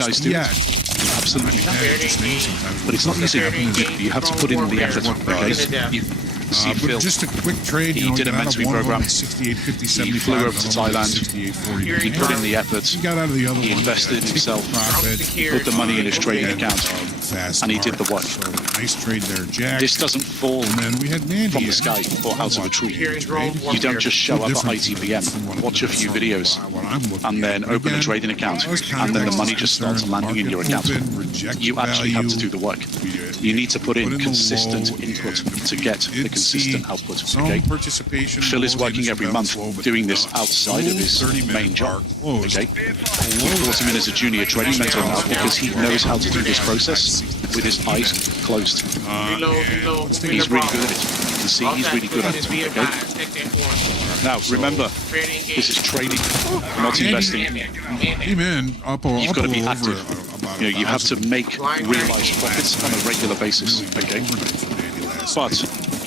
guys do. Yeah. Absolutely. But it's not easy. You have to put in the effort. Okay? See Phil. Just a quick trade. He did a mentoring program. 68, 50, He flew over to Thailand. He put in the effort. He got out of the other He one. invested in himself. Put the money in his trading account. And he did the work. So, nice trade there, Jack. This doesn't fall And then we had Mandy from the sky or out of a tree. You don't just show up at ITPM, watch a few videos, and then open a trading account, and then the money just starts landing in your account. You actually have to do the work. You need to put in consistent input to get the consistent output. Okay? Phil is working every month doing this outside of his main job. Okay? We brought him in as a junior trading mentor now because he knows how to do this process with his eyes closed. He's really good at it. You can see he's really good at it. Okay? Now remember, this is trading, not investing. You've got to be active. You know, you have to make realized profits on a regular basis. Okay? But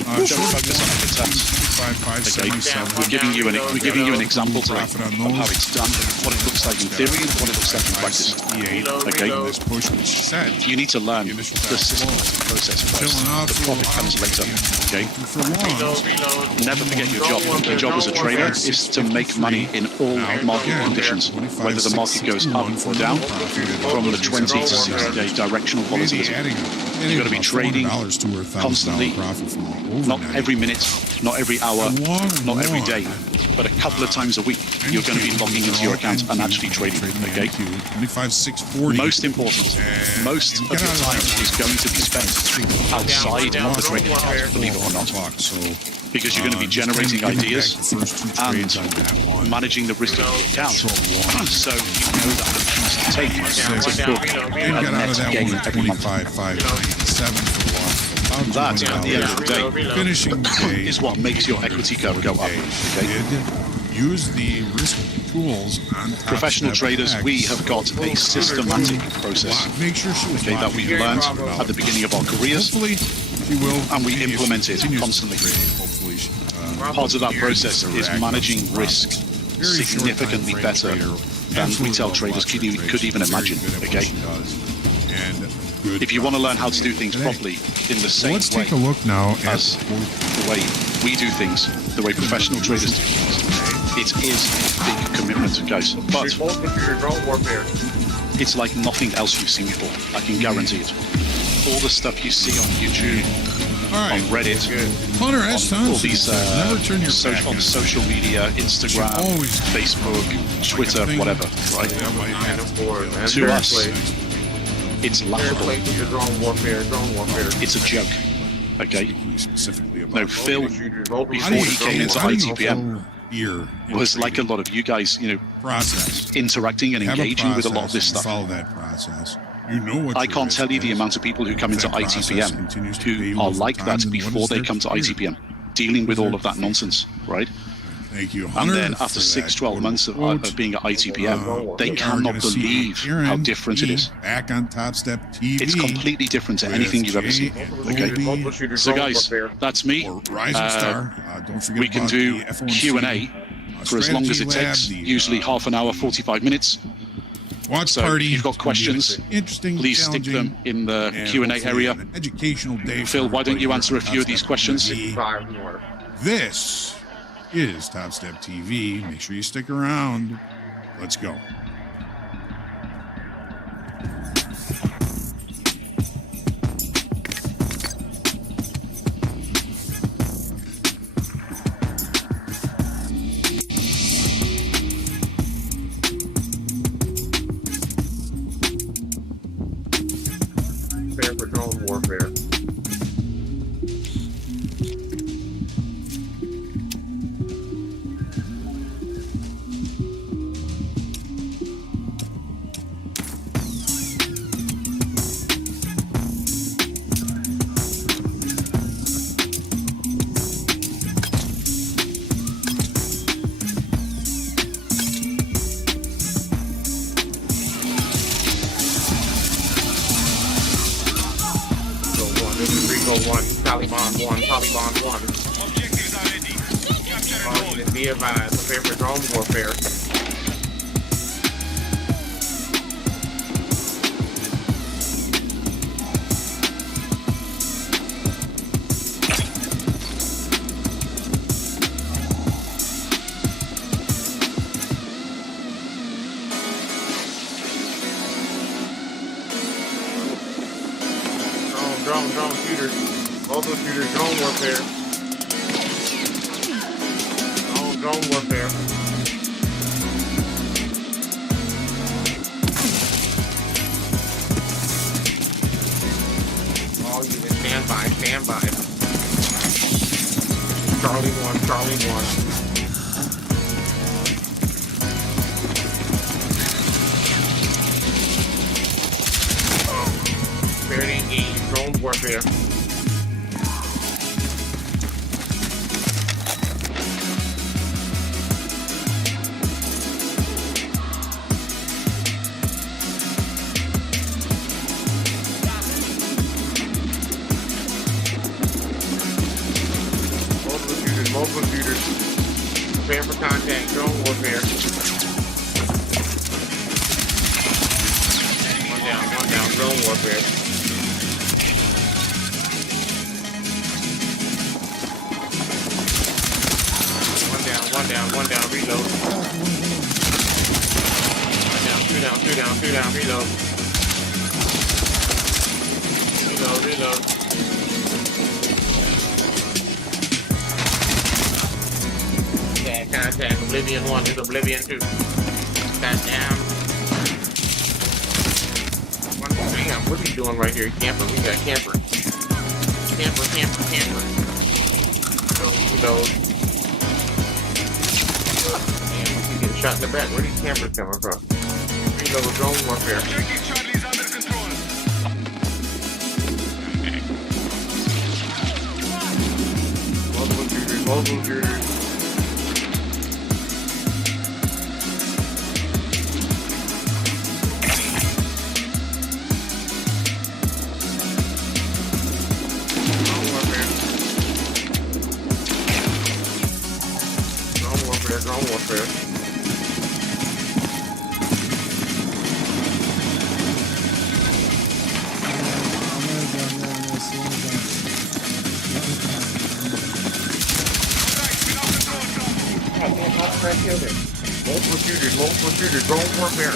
don't focus on the task. Okay, we're giving you an example today of how it's done, what it looks like in theory, and what it looks like in practice. Okay, you need to learn the systematic process first. The profit comes later. Okay, never forget your job. Your job as a trader is to make money in all market conditions, whether the market goes up or down, from the 20 to 60-day directional volatility. You've got to be trading constantly, not every minute, not every hour, not every day, but a couple of times a week. You're going to be logging into your account and actually trading. Okay. Most important, most of your time is going to be spent outside of the trading account, believe it or not, because you're going to be generating ideas and managing the risk of the account. So you know the actions to take to book a net gain every month. That, at the end of the day, is what makes your equity curve go up. Okay? Use the risk tools on professional traders, we have got a systematic process that we've learned at the beginning of our careers, and we implement it constantly. Part of that process is managing risk significantly better than retail traders could even imagine. Okay? If you want to learn how to do things properly in the same way as the way we do things, the way professional traders do things, it is a big commitment, guys. But it's like nothing else you've seen before. I can guarantee it. All the stuff you see on YouTube, on Reddit, on all these on social media, Instagram, Facebook, Twitter, whatever, right? To us, it's laughable. It's a joke. Okay? No, Phil, before he came into ITPM, was like a lot of you guys, interacting and engaging with a lot of this stuff. Follow that process. I can't tell you the amount of people who come into ITPM who are like that before they come to ITPM, dealing with all of that nonsense, right? Thank you, and then after 6-12 months of being at ITPM, they cannot believe how different it is. Back on Top Step TV. It's completely different to anything you've ever seen. Okay, so guys, that's me. We can do Q&A for as long as it takes, usually half an hour, 45 minutes. Watch so party. If you've got questions, please stick them in the Q&A area. Educational day. Phil, why don't you answer a few of these questions? This is Top Step TV. Make sure you stick around. Let's go. Prepare for drone warfare. Taliban 1, Taliban 1. Objectives are ready. Capture and Be advised, prepare for drone warfare. drone shooter. Mobile shooter, drone warfare. Drone warfare. All units, stand by, stand by. Charlie 1, Charlie 1. Fairly engaged, drone warfare. Mobile shooters. Prepare for contact, drone warfare. One down, drone warfare. One down, reload. Two down, reload. Reload. Contact, Oblivion 1 is Oblivion 2. Goddamn. Damn, what are you doing right here, camper? We got camper. Camper. Reload. Damn, you getting shot in the back. Where are these campers coming from? Reload, drone warfare. Objective Charlie is under control. Mobile shooters. Drone warfare. Multiple shooters, drone warfare.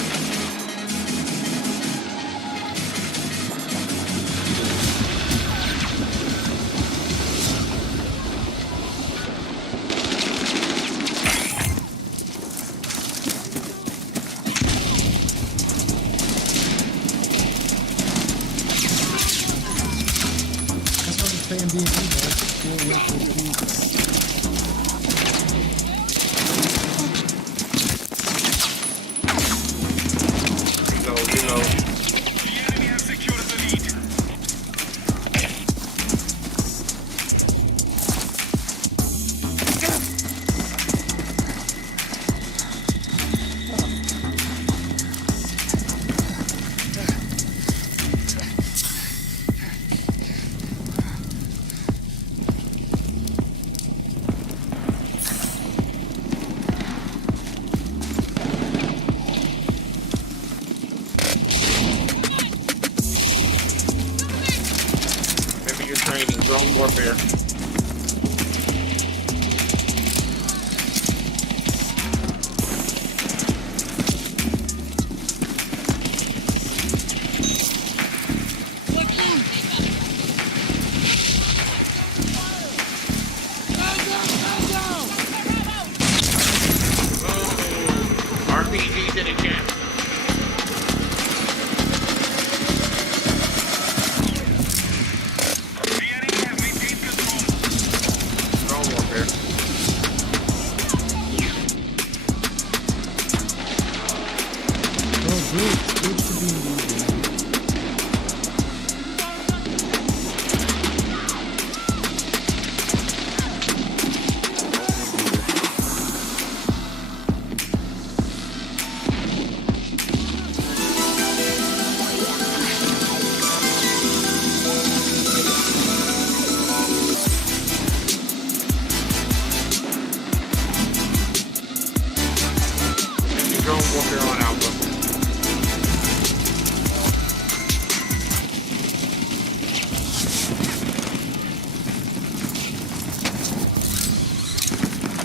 Playing D&D, Reload. The enemy has secured the lead. Training, drone warfare. RPGs in the chat. Drone warfare on Alpha.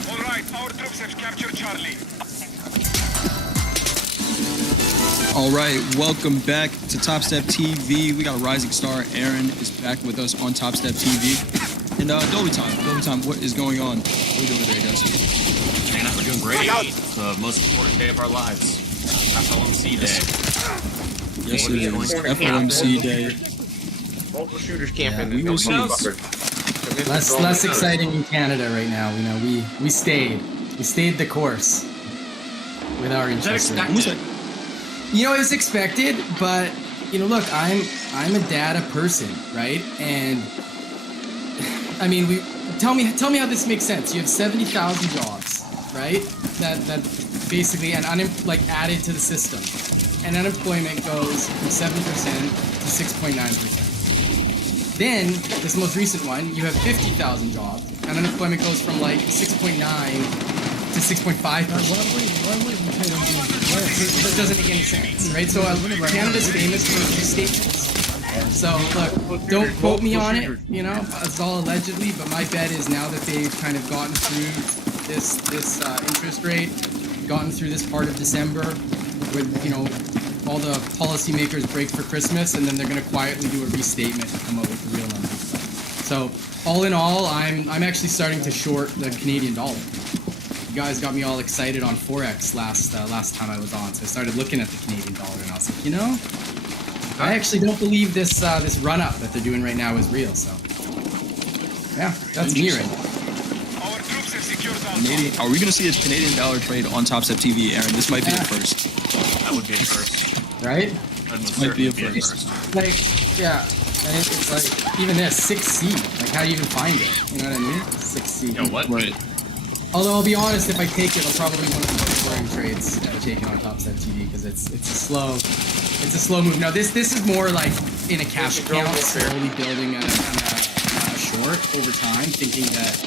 All right, our troops have captured Charlie. All right, welcome back to Top Step TV. We got a rising star. Aaron is back with us on Top Step TV. And Dolby Time, what is going on? What are we doing today, guys? Man, we're doing great. It's the most important day of our lives. FLMC Day. Yes, it is. FLMC Day. Multiple shooters camping. Yeah, we will see. Less exciting in Canada right now. You know, we stayed the course with our interest rate. You know, it's expected, but you know, look, I'm a data person, right? And I mean, tell me how this makes sense. You have 70,000 jobs, right? That basically added to the system, and unemployment goes from 7% to 6.9%. Then this most recent one, you have 50,000 jobs, and unemployment goes from like 6.9 to 6.5%. Why wouldn't you pay them? It doesn't make any sense, right? So Canada's famous for restatements. So look, don't quote me on it. You know, it's all allegedly, but my bet is now that they've kind of gotten through this interest rate, gotten through this part of December, with all the policymakers break for Christmas, and then they're going to quietly do a restatement and come up with the real numbers. So all in all, I'm actually starting to short the Canadian dollar. You guys got me all excited on Forex last time I was on, so I started looking at the Canadian dollar, and I was like, I actually don't believe this run up that they're doing right now is real. So yeah, that's me right now. Are we going to see a Canadian dollar trade on Top Step TV, Aaron? This might be the first. That would be a first. Right? This might be a first. Like, yeah, and it's like even this 6C. Like, how do you even find it? You know what I mean? 6C. You know what? Right. Although I'll be honest, if I take it, I'll probably one of the most boring trades taken on Top Step TV because it's a slow move. Now this is more like in a cash account, slowly building a short over time, thinking that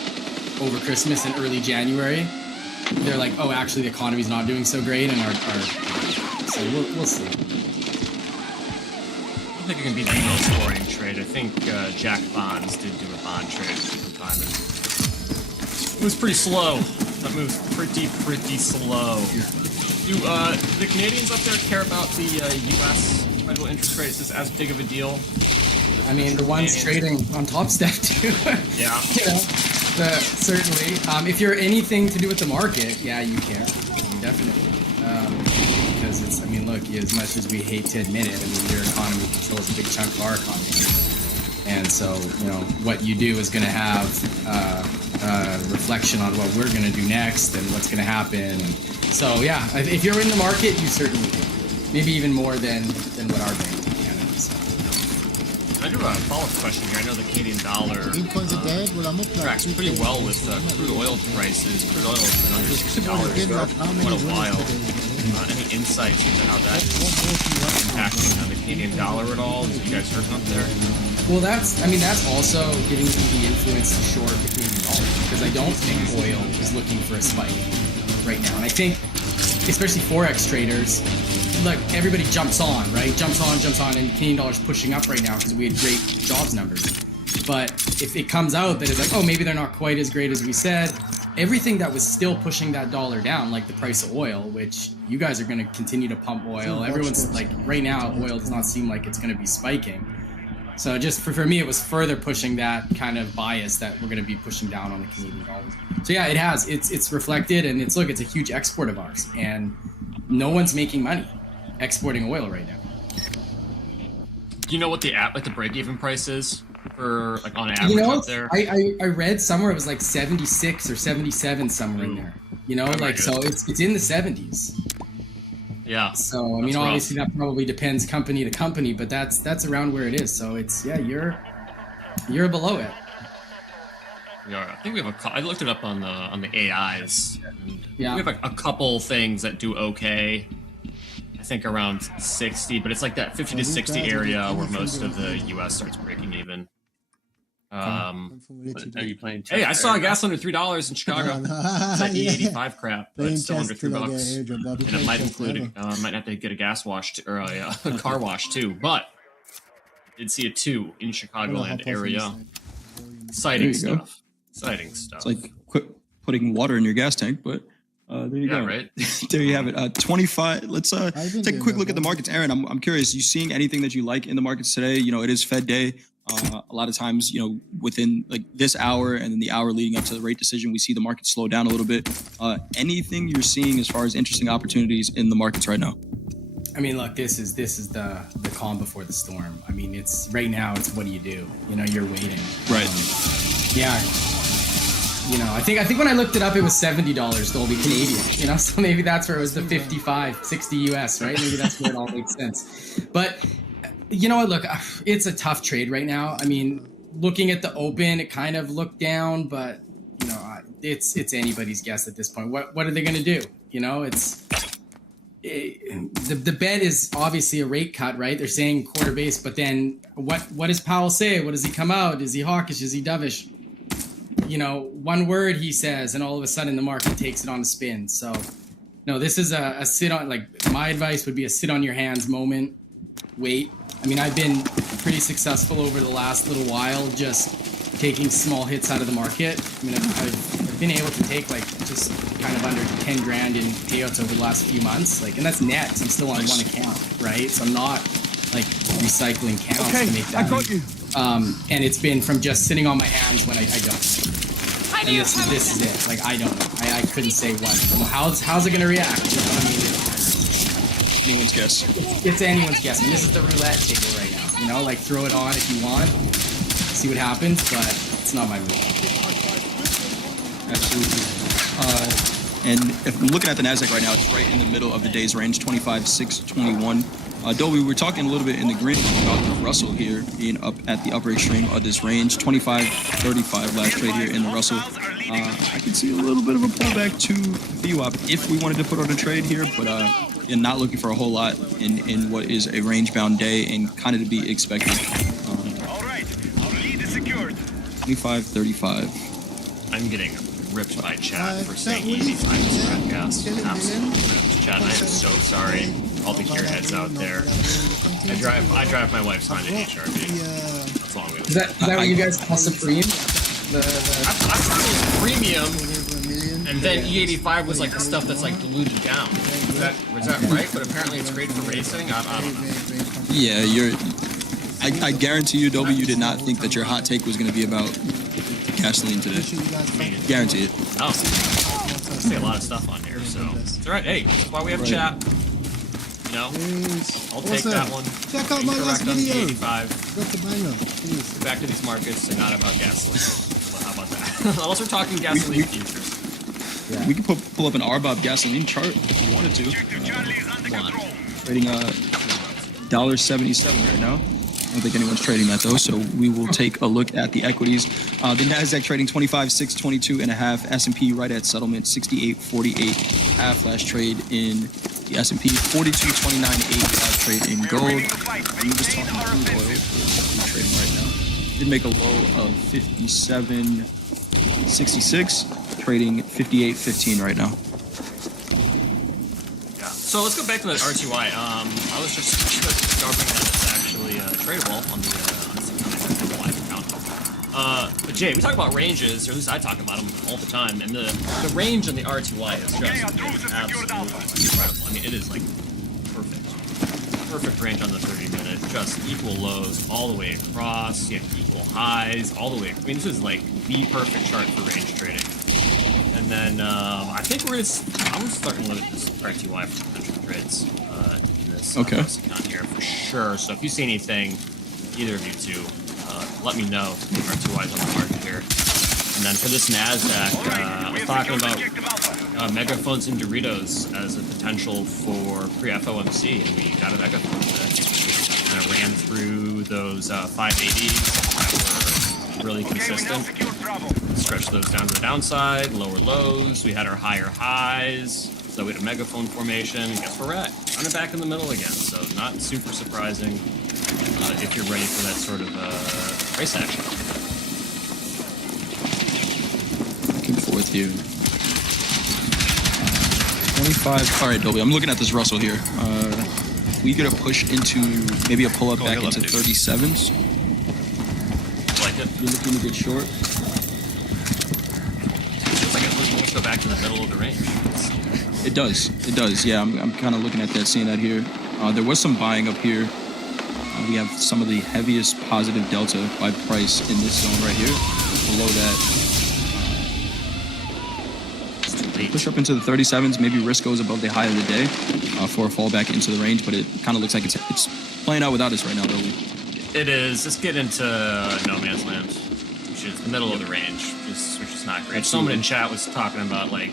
over Christmas and early January, they're like, oh, actually the economy's not doing so great, and so we'll see. I don't think it can be the most boring trade. I think Jack Bonds did do a bond trade sometime. It was pretty slow. That moves pretty slow. Do the Canadians up there care about the U.S. federal interest rate? Is this as big of a deal? I mean, the ones trading on Top Step too. Yeah. Certainly. If you're anything to do with the market, yeah, you care. Definitely. Because it's, I mean, look, as much as we hate to admit it, I mean, your economy controls a big chunk of our economy. And so, what you do is going to have reflection on what we're going to do next and what's going to happen. And so, yeah, if you're in the market, you certainly do. Maybe even more than what our bank in Canada is. I do have a follow-up question here. I know the Canadian dollar tracks tracks pretty well with crude oil prices. Crude oil has been under $60 for quite a while. Any insights into how that is impacting the Canadian dollar at all? Have you guys heard up there? Well, that's also giving me the influence to short the Canadian dollar, because I don't think oil is looking for a spike right now. And I think, especially Forex traders, look, everybody jumps on, right? Jumps on, and Canadian dollar's pushing up right now because we had great jobs numbers. But if it comes out that it's like, oh, maybe they're not quite as great as we said, everything that was still pushing that dollar down, like the price of oil, which you guys are going to continue to pump oil. Everyone's like, right now, oil does not seem like it's going to be spiking. So just for me, it was further pushing that kind of bias that we're going to be pushing down on the Canadian dollar. So yeah, it has. It's reflected, and it's a huge export of ours, and no one's making money exporting oil right now. Do you know what the break-even price is for on average up there? I read somewhere it was like 76 or 77 somewhere in there. So it's in the 70s. Yeah. So I mean, obviously that probably depends company to company, but that's around where it is. So it's you're below it. Yeah, I think we have I looked it up on the AIs. And we have a couple things that do okay. I think around 60, but it's like that 50 to 60 area where most of the U.S. starts breaking even. Are you playing? Hey, I saw a gas under $3 in Chicago. It's like E85 crap, but it's still under $3, and it might include might have to get a gas wash or a car wash too. But I did see a 2 in Chicagoland area. Exciting stuff. It's like putting water in your gas tank, but There you Yeah, go. right? There you have it. 25. Let's been take a doing quick that, look at the bro. markets. Aaron, I'm curious. You seeing anything that you like in the markets today? You know, it is Fed day. A lot of times, you know, within like this hour and then the hour leading up to the rate decision, we see the market slow down a little bit. Anything you're seeing as far as interesting opportunities in the markets right now? I mean, look, this is the calm before the storm. I mean, it's right now. It's what do you do? You know, you're waiting. Right. Yeah. You know, I think when I looked it up, it was $70 Dolby Canadian. You know, so maybe that's where it was the 55, 60 US, right? Maybe that's where it all makes sense. But you know what? Look, it's a tough trade right now. I mean, looking at the open, it kind of looked down, but you know, it's anybody's guess at this point. What are they going to do? You know, the bet is obviously a rate cut, right? They're saying quarter base, but then what does Powell say? What does he come out? Is he hawkish? Is he dovish? You know, one word he says, and all of a sudden the market takes it on a spin. So, no, this is a sit on. Like my advice would be a sit on your hands moment. Wait. I mean, I've been pretty successful over the last little while, just taking small hits out of the market. I mean, I've been able to take like just kind of under 10 grand in payouts over the last few months. Like, and that's net. I'm still on one account, right? So I'm not like recycling counts to make that. I got you. And it's been from just sitting on my hands when I don't. And this is it. Like, I don't know. I couldn't say what. How's it going to react? You know what I mean? Anyone's guess. It's anyone's guess. I mean, this is the roulette table right now. You know, like throw it on if you want, see what happens, but it's not my move. Absolutely. And if I'm looking at the Nasdaq right now, it's right in the middle of the day's range, 25,621. Dolby, we were talking a little bit in the green about the Russell here being up at the upper extreme of this range, 25.35 last trade here in the Russell. I can see a little bit of a pullback to VWAP if we wanted to put on a trade here, but and not looking for a whole lot in what is a range-bound day and kind of to be expected. All right, our lead is secured. 25.35. I'm getting ripped by chat for saying 85 is red gas. Absolutely ripped. Chat, I am so sorry. All the gearheads out there. I drive my wife's Honda HRV. That's all I'm gonna Is that what you guys call Supreme? I thought it was premium, and then E85 was like the stuff that's like diluted down. Was that right? But apparently it's great for racing. I don't know. Yeah, I guarantee you, Dolby, you did not think that your hot take was going to be about gasoline today. Guarantee it. Oh, I say a lot of stuff on here, so it's all right. Hey, that's why we have chat. You know, I'll take that one. Check out my last Incorrect on video. E85. That's a banger. Please. Back to these markets and not about gasoline. Well, how about that? Unless we're talking gasoline futures. We could pull up an RBOB gasoline chart if you wanted to. Trading $1.77 right now. I don't think anyone's trading that though, so we will take a look at the equities. The Nasdaq trading 25,622.5. S&P right at settlement 68.48.5 last trade in the S&P. 42.29.8 last trade in gold. We were just talking crude oil. We're trading right now. Did make a low of 57.66. Trading 58.15 right now. Yeah. So let's go back to that RTY. I was just discovering that it's actually tradable on the live account. But Jay, we talk about ranges, or at least I talk about them all the time, and the range on the RTY is just absolutely incredible. I mean, it is like perfect range on the 30-minute. Just equal lows all the way across. You have equal highs all the way. I mean, this is like the perfect chart for range trading. And then I think I'm starting to look at this RTY for potential trades in this account here for sure. So if you see anything, either of you two, let me know. RTY's on the market here. And then for this NASDAQ, I was talking about megaphones and Doritos as a potential for pre-FOMC, and we got a megaphone today. And I ran through those 580s that were really consistent. Stretch those down to the downside, lower lows. We had our higher highs. So we had a megaphone formation. And guess where we're at? Kind of back in the middle again. So not super surprising if you're ready for that sort of price action. Back and forth here. 25. All right, Dolby. I'm looking at this Russell here. We get a push into maybe a pull up back into 37s. Like it. You're looking to get short. Feels like it was go back to the middle of the range. It does. Yeah, I'm kind of looking at that, seeing that here. There was some buying up here. We have some of the heaviest positive delta by price in this zone right here. Below that, It's too late. push up into the 37s. Maybe risk goes above the high of the day for a fallback into the range, but it kind of looks like it's playing out without us right now, though. It is. Let's get into no man's land, which is the middle of the range, which is not great. Someone in chat was talking about, like,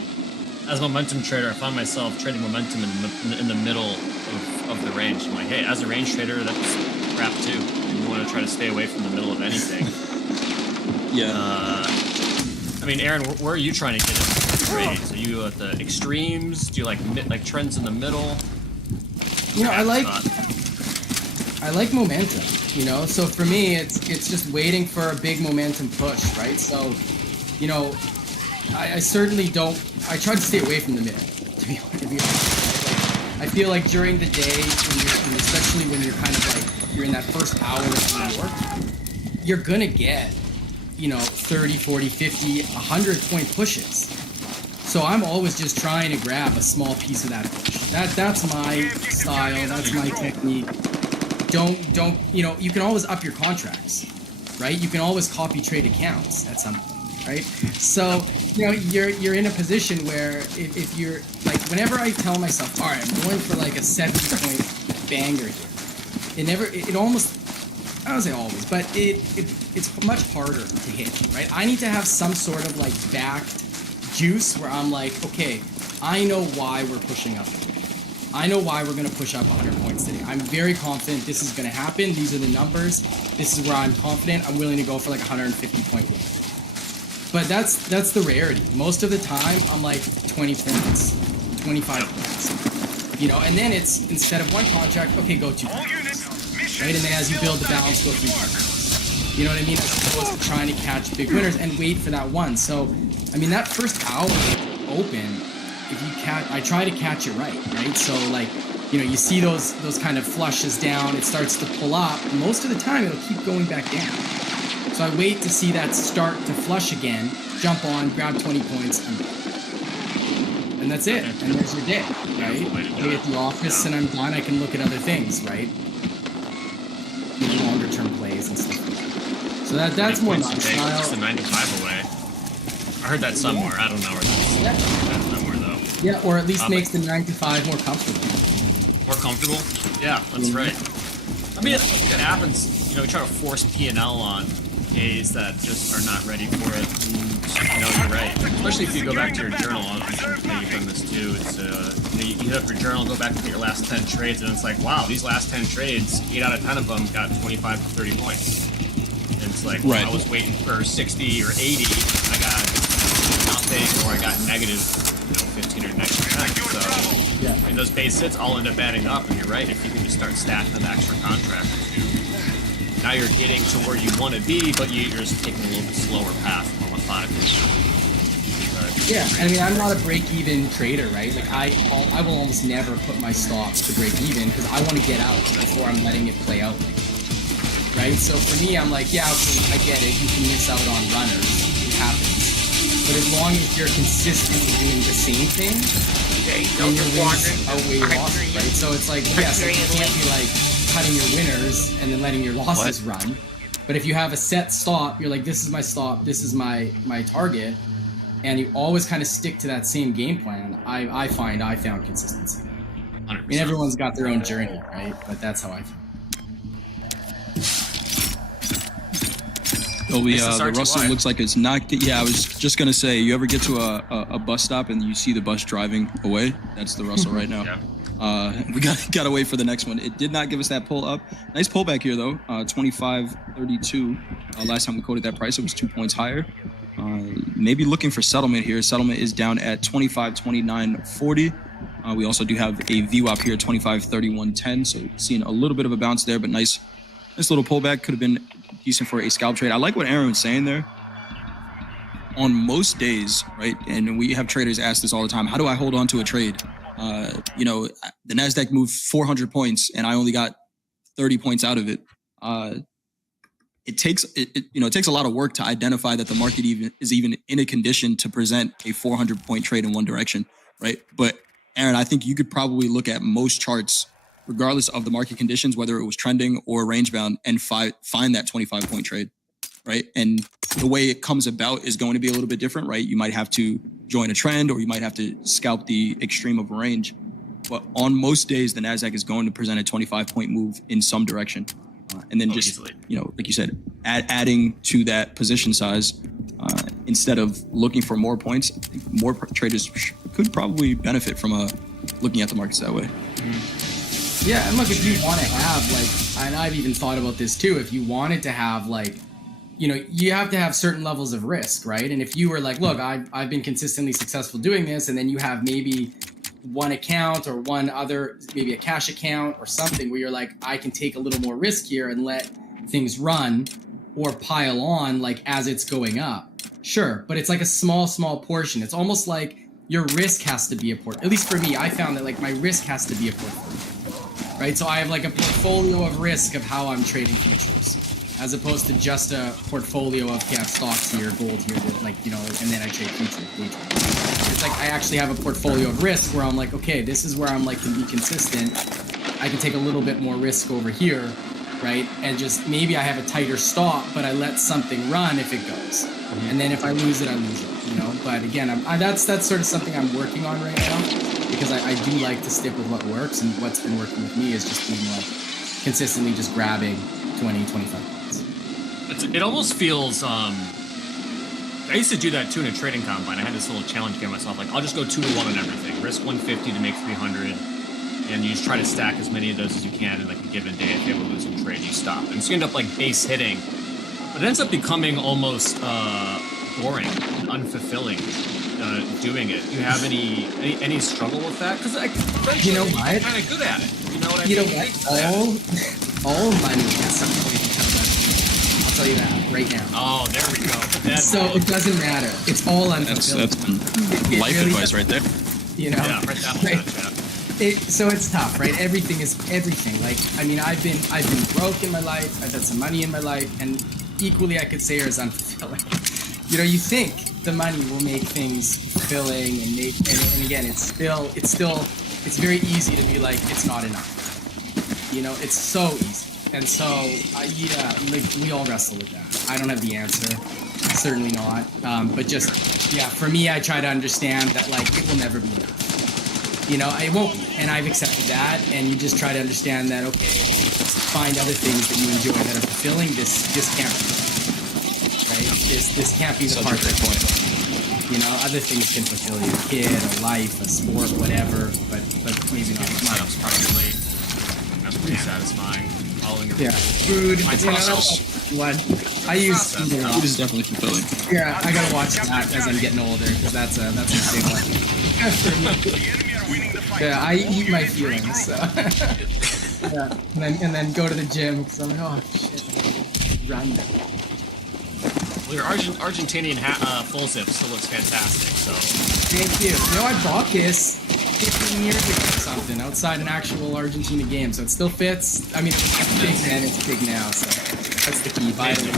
as a momentum trader, I find myself trading momentum in the middle of the range. I'm like, hey, as a range trader, that's crap too. You want to try to stay away from the middle of anything. Yeah. I mean, Aaron, where are you trying to get into trades? Are you at the extremes? Do you like trends in the middle? You know, I like momentum, you know? So for me, it's just waiting for a big momentum push, right? So, you know, I certainly don't, I try to stay away from the middle, to be honest. Like, I feel like during the day, especially when you're kind of like, you're in that first hour of New York, you're gonna get, you know, 30, 40, 50, 100 point pushes. So I'm always just trying to grab a small piece of that push. That's my style, that's my technique. Don't, you know, you can always up your contracts, right? You can always copy trade accounts at some point, right? So, you know, you're in a position where if you're, like, whenever I tell myself, all right, I'm going for like a 70-point banger here, it almost, I don't say always, but it's much harder to hit, right? I need to have some sort of like backed juice where I'm like, okay, I know why we're pushing up. I know why we're going to push up 100 points today. I'm very confident this is going to happen. These are the numbers. This is where I'm confident. I'm willing to go for like 150 point win. But that's the rarity. Most of the time, I'm like 20 points, 25 points. You know, and then it's, instead of one contract, okay, go 2 contracts. Right? And then as you build the balance, go 3 contracts. You know what I mean? As opposed to trying to catch big winners and wait for that one. So, I mean, that first hour open, if you I try to catch it right? So, like, you know, you see those kind of flushes down, it starts to pull up. Most of the time, it'll keep going back down. So I wait to see that start to flush again, jump on, grab 20 points, and that's it. And there's your day, right? Day at the office, and I'm done. I can look at other things, right? Longer term plays and stuff like that. So that's more my style. It's the 9 to 5 away. I heard that somewhere. I don't know where that's. Yeah. That's somewhere though. Yeah, or at least makes the 9 to 5 more comfortable. More comfortable? Yeah, that's right. I mean, it happens. You know, we try to force P&L on days that just are not ready for it. And, you know, you're right. Especially if you go back to your journal. I'm sure you've done this too. It's you hit up your journal, go back and look at your last 10 trades, and it's like, wow, these last 10 trades, 8 out of 10 of them got 25 to 30 points. And it's like, right. I was waiting for 60 or 80, I got nothing, or I got negative, 15 or negative 10. So, yeah. I mean, those base hits all end up adding up, and you're right. If you can just start stacking an extra contract or two, now you're getting to where you want to be, but you're just taking a little bit slower path, more methodical. Yeah, I mean, I'm not a break-even trader, right? Like, I will almost never put my stops to break even because I want to get out before I'm letting it play out, right? So for me, I'm like, yeah, okay, I get it. You can miss out on runners. It happens. But as long as you're consistently doing the same thing, then your wins outweigh your losses, right? So it's like, yes, like, you can't be like cutting your winners and then letting your losses run. But if you have a set stop, you're like, this is my stop, this is my target, and you always kind of stick to that same game plan, I found consistency. 100%. I mean, everyone's got their own journey, right? But that's how I feel. Oh, the Russell looks like it's not. Yeah, I was just gonna say, you ever get to a bus stop and you see the bus driving away? That's the Russell right now. Yeah. We got to wait for the next one. It did not give us that pull up. Nice pullback here though. 25.32. Last time we quoted that price, it was 2 points higher. Maybe looking for settlement here. Settlement is down at 25.29.40. We also do have a VWAP here, 25.31.10. So seeing a little bit of a bounce there, but nice little pullback. Could have been decent for a scalp trade. I like what Aaron was saying there. On most days, right, and we have traders ask this all the time, how do I hold on to a trade? The NASDAQ moved 400 points and I only got 30 points out of it. it takes a lot of work to identify that the market is even in a condition to present a 400-point trade in one direction, right? But Aaron, I think you could probably look at most charts, regardless of the market conditions, whether it was trending or range bound, and find that 25-point trade, right? And the way it comes about is going to be a little bit different, right? You might have to join a trend, or you might have to scalp the extreme of a range. But on most days, the Nasdaq is going to present a 25-point move in some direction. And then just, easily. Like you said, adding to that position size instead of looking for more points. I think more traders could probably benefit from looking at the markets that way. Yeah, and look, if you want to have, and I've even thought about this too, if you wanted to have, you have to have certain levels of risk, right? And if you were like, look, I've been consistently successful doing this, and then you have maybe one account or one other, maybe a cash account or something where you're like, I can take a little more risk here and let things run or pile on as it's going up. Sure, but it's like a small portion. It's almost like your risk has to be a portfolio. At least for me, I found that my risk has to be a portfolio, right? So I have a portfolio of risk of how I'm trading futures, as opposed to just a portfolio of stocks here, gold here, and then I trade futures. It's I actually have a portfolio of risk where I'm okay, this is where I'm can be consistent. I can take a little bit more risk over here, right? And just maybe I have a tighter stop, but I let something run if it goes. And then if I lose it, I lose it, But again, that's sort of something I'm working on right now, because I do like to stick with what works, and what's been working with me is just being consistently just grabbing 20, 25 points. It almost feels, I used to do that too in a trading combine. I had this little challenge game myself, I'll just go 2-1 on everything, risk 150 to make 300, and you just try to stack as many of those as you can in a given day. If you have a losing trade, you stop. And so you end up base hitting, but it ends up becoming almost boring and unfulfilling doing it. Do you have any struggle with that? Because you know what? I'm kind of good at it. You know what I mean? You know what? All money has something to come about. I'll tell you that right now. Oh, there we go. So it doesn't matter. It's all unfulfilling. That's life really advice right there. Yeah, right down so it's tough, right? Everything is everything. I've been broke in my life. I've had some money in my life, and equally I could say is unfulfilling. You think the money will make things fulfilling, and again, it's very easy to be it's not enough. It's so easy. And so, we all wrestle with that. I don't have the answer. Certainly not. But for me, I try to understand that, it will never be enough. It won't be. And I've accepted that. And you just try to understand that, okay, find other things that you enjoy that are fulfilling. This can't be. Right? This can't be the part that point. Other things can fulfill you. A kid, a life, a sport, whatever. But maybe not. That's probably pretty satisfying. Food. What I use. Food is definitely fulfilling. Yeah, I gotta watch that as I'm getting older, because that's a big one. Yeah, I eat my feelings. So. Yeah, and then go to the gym because I'm oh shit, run now. Well, your Argentinian full zip still looks fantastic. So thank you. I bought this 15 years ago or something outside an actual Argentina game, so it still fits. I mean, it's big then, it's big now, so that's the key. Vitamin.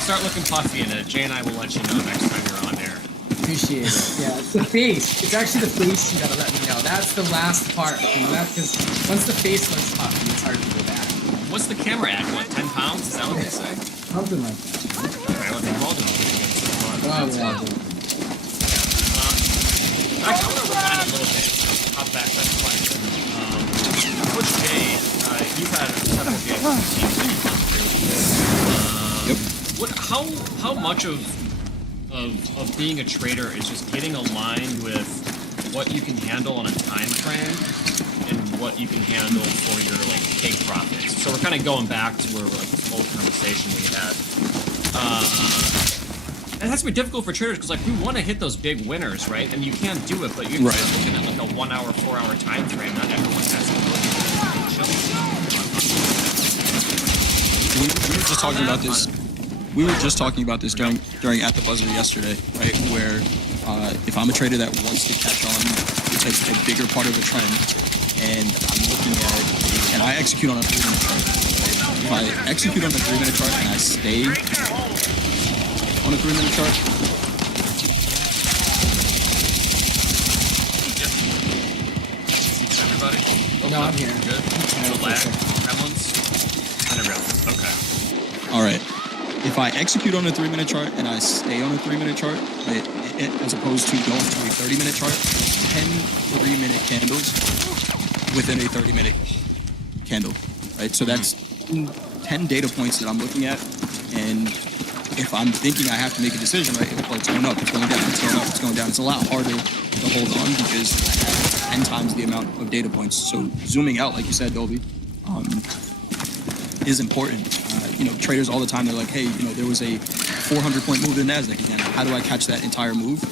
Start looking puffy in it. Jay and I will let you know next time you're on there. Appreciate it. Yeah, it's the face. It's actually the face you gotta let me know. That's the last part. Because once the face looks puffy, it's hard to go back. What's the camera at? What, 10 pounds? Is that what they say? Something like that. Alright, well, they're all doing pretty good so far. Oh, yeah. I want to rewind a little bit. Hop back, that's a question. Coach Jay, you've had several games. How much of being a trader is just getting aligned with what you can handle on a time frame and what you can handle for your take profits? So we're kind of going back to where this whole conversation we had. It has to be difficult for traders because we want to hit those big winners, right? And you can't do it, but you're looking at a 1 hour, 4 hour time frame. Not everyone has to go We were just talking about this. We were just talking about this during At the Buzzer yesterday, right? Where if I'm a trader that wants to catch on to a bigger part of a trend, and I'm looking at it, and I execute on a 3-minute trend, right? if I execute on the 3-minute chart and I stay on a 3-minute chart, Everybody? No, I'm here. Good. No lag. Gremlins? I never gremlins. Okay. all right. If I execute on a 3-minute chart and I stay on a 3-minute chart, as opposed to going to a 30-minute chart, 10 3-minute candles within a 30-minute candle, right? So that's 10 data points that I'm looking at, and if I'm thinking I have to make a decision, right? Well, it's going up, it's going down, it's going up, it's going down. It's a lot harder to hold on because I have 10 times the amount of data points. So zooming out, like you said, Dolby, is important. Traders all the time, they're like, hey, there was a 400-point move in the NASDAQ again. How do I catch that entire move?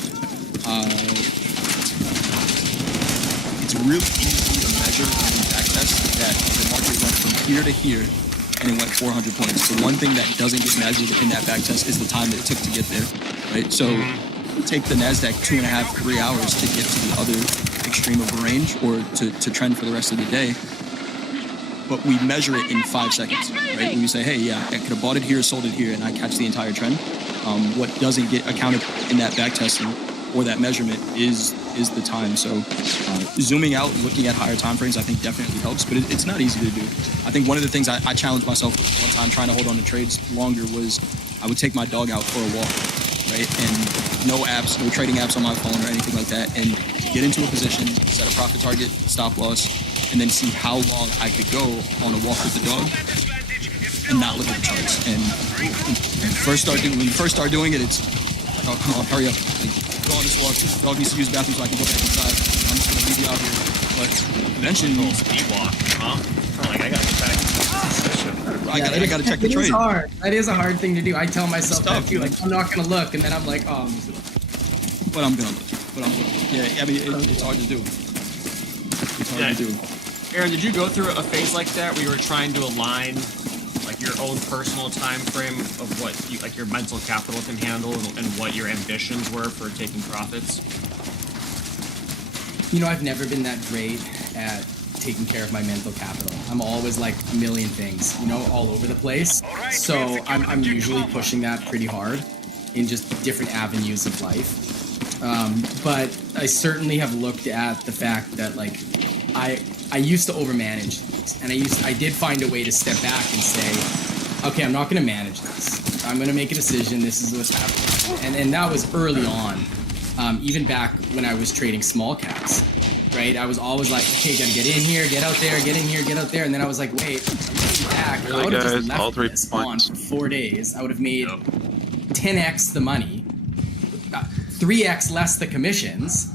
It's really easy to measure in backtest that the market went from here to here and it went 400 points. The one thing that doesn't get measured in that backtest is the time that it took to get there, right? So take the NASDAQ 2.5, 3 hours to get to the other extreme of the range or to trend for the rest of the day. But we measure it in 5 seconds, right? When we say, hey, yeah, I could have bought it here, sold it here, and I catch the entire trend. What doesn't get accounted in that backtesting or that measurement is the time. So zooming out, looking at higher time frames, I think definitely helps, but it's not easy to do. I think one of the things I challenged myself one time trying to hold on to trades longer was I would take my dog out for a walk, right? And no apps, no trading apps on my phone or anything like that, and get into a position, set a profit target, stop loss, and then see how long I could go on a walk with the dog and not look at the charts. And when you first start doing it, it's, hurry up. Like, go on this walk. The dog needs to use the bathroom so I can go back inside. I'm just going to leave you out here. But eventually... Speed walk, huh? Like, I got to check. I got to check the trade. It is hard. That is a hard thing to do. I tell myself that too. Like, I'm not going to look. And then I'm like, oh, but I'm going to look. Yeah, I mean, it's hard to do. It's hard to do. Aaron, did you go through a phase like that where you were trying to align like your own personal time frame of what you, like your mental capital can handle and what your ambitions were for taking profits? I've never been that great at taking care of my mental capital. I'm always like a million things, all over the place. So I'm usually pushing that pretty hard in just different avenues of life. But I certainly have looked at the fact that like I used to overmanage things, and I did find a way to step back and say, okay, I'm not going to manage this. I'm going to make a decision. This is what's happening. And that was early on, even back when I was trading small caps, right? I was always like, okay, got to get in here, get out there, get in here, get out there. And then I was like, wait, I'm back. I would have just left this on for 4 days. I would have made 10x the money, 3x less the commissions,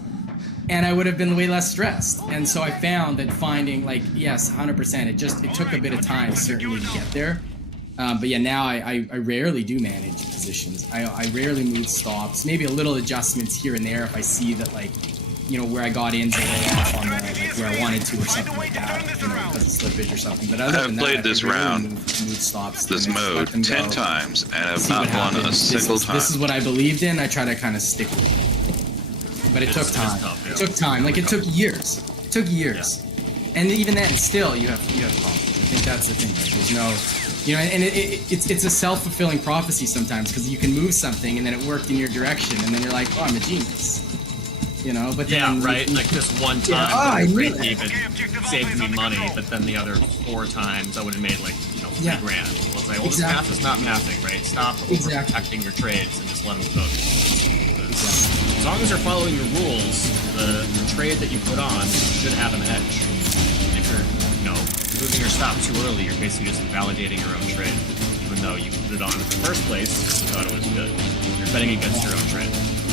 and I would have been way less stressed. And so I found that finding, like, yes, 100%, it took a bit of time, certainly, to get there. But yeah, now I rarely do manage positions. I rarely move stops, maybe a little adjustments here and there if I see that, like, where I got in to lay off on like where I wanted to or something like that, because of slippage or something. But other than that, I've played this round, move stops, this mode 10 times, and have not won a single time. This is what I believed in. I try to kind of stick with it. But it took time. It took time. Like, it took years. It took years. And even then, still, you have problems. I think that's the thing. Like, there's no, and it's a self-fulfilling prophecy sometimes, because you can move something and then it worked in your direction, and then you're like, oh, I'm a genius. But then right. Like this one time, break even saved me money, but then the other 4 times I would have made like $3 grand. Well, it's like, this math is not mathing, right? Stop overprotecting your trades and just let them cook. As long as you're following your rules, the trade that you put on should have an edge. If you're moving your stop too early, you're basically just validating your own trade, even though you put it on in the first place because you thought it was good. You're betting against your own trade.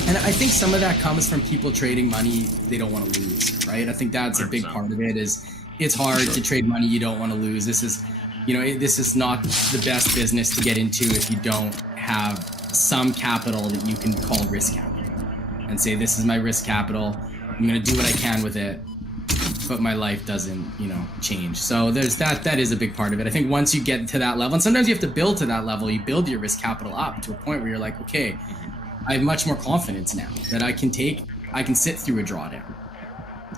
And I think some of that comes from people trading money they don't want to lose, right? I think that's 100%. A big part of it. Is it's hard to trade money you don't want to lose. This is, this is not the best business to get into if you don't have some capital that you can call risk capital, and say, this is my risk capital. I'm going to do what I can with it, but my life doesn't, change. So there's that. That is a big part of it. I think once you get to that level, and sometimes you have to build to that level, you build your risk capital up to a point where you're like, okay, I have much more confidence now that I can sit through a drawdown.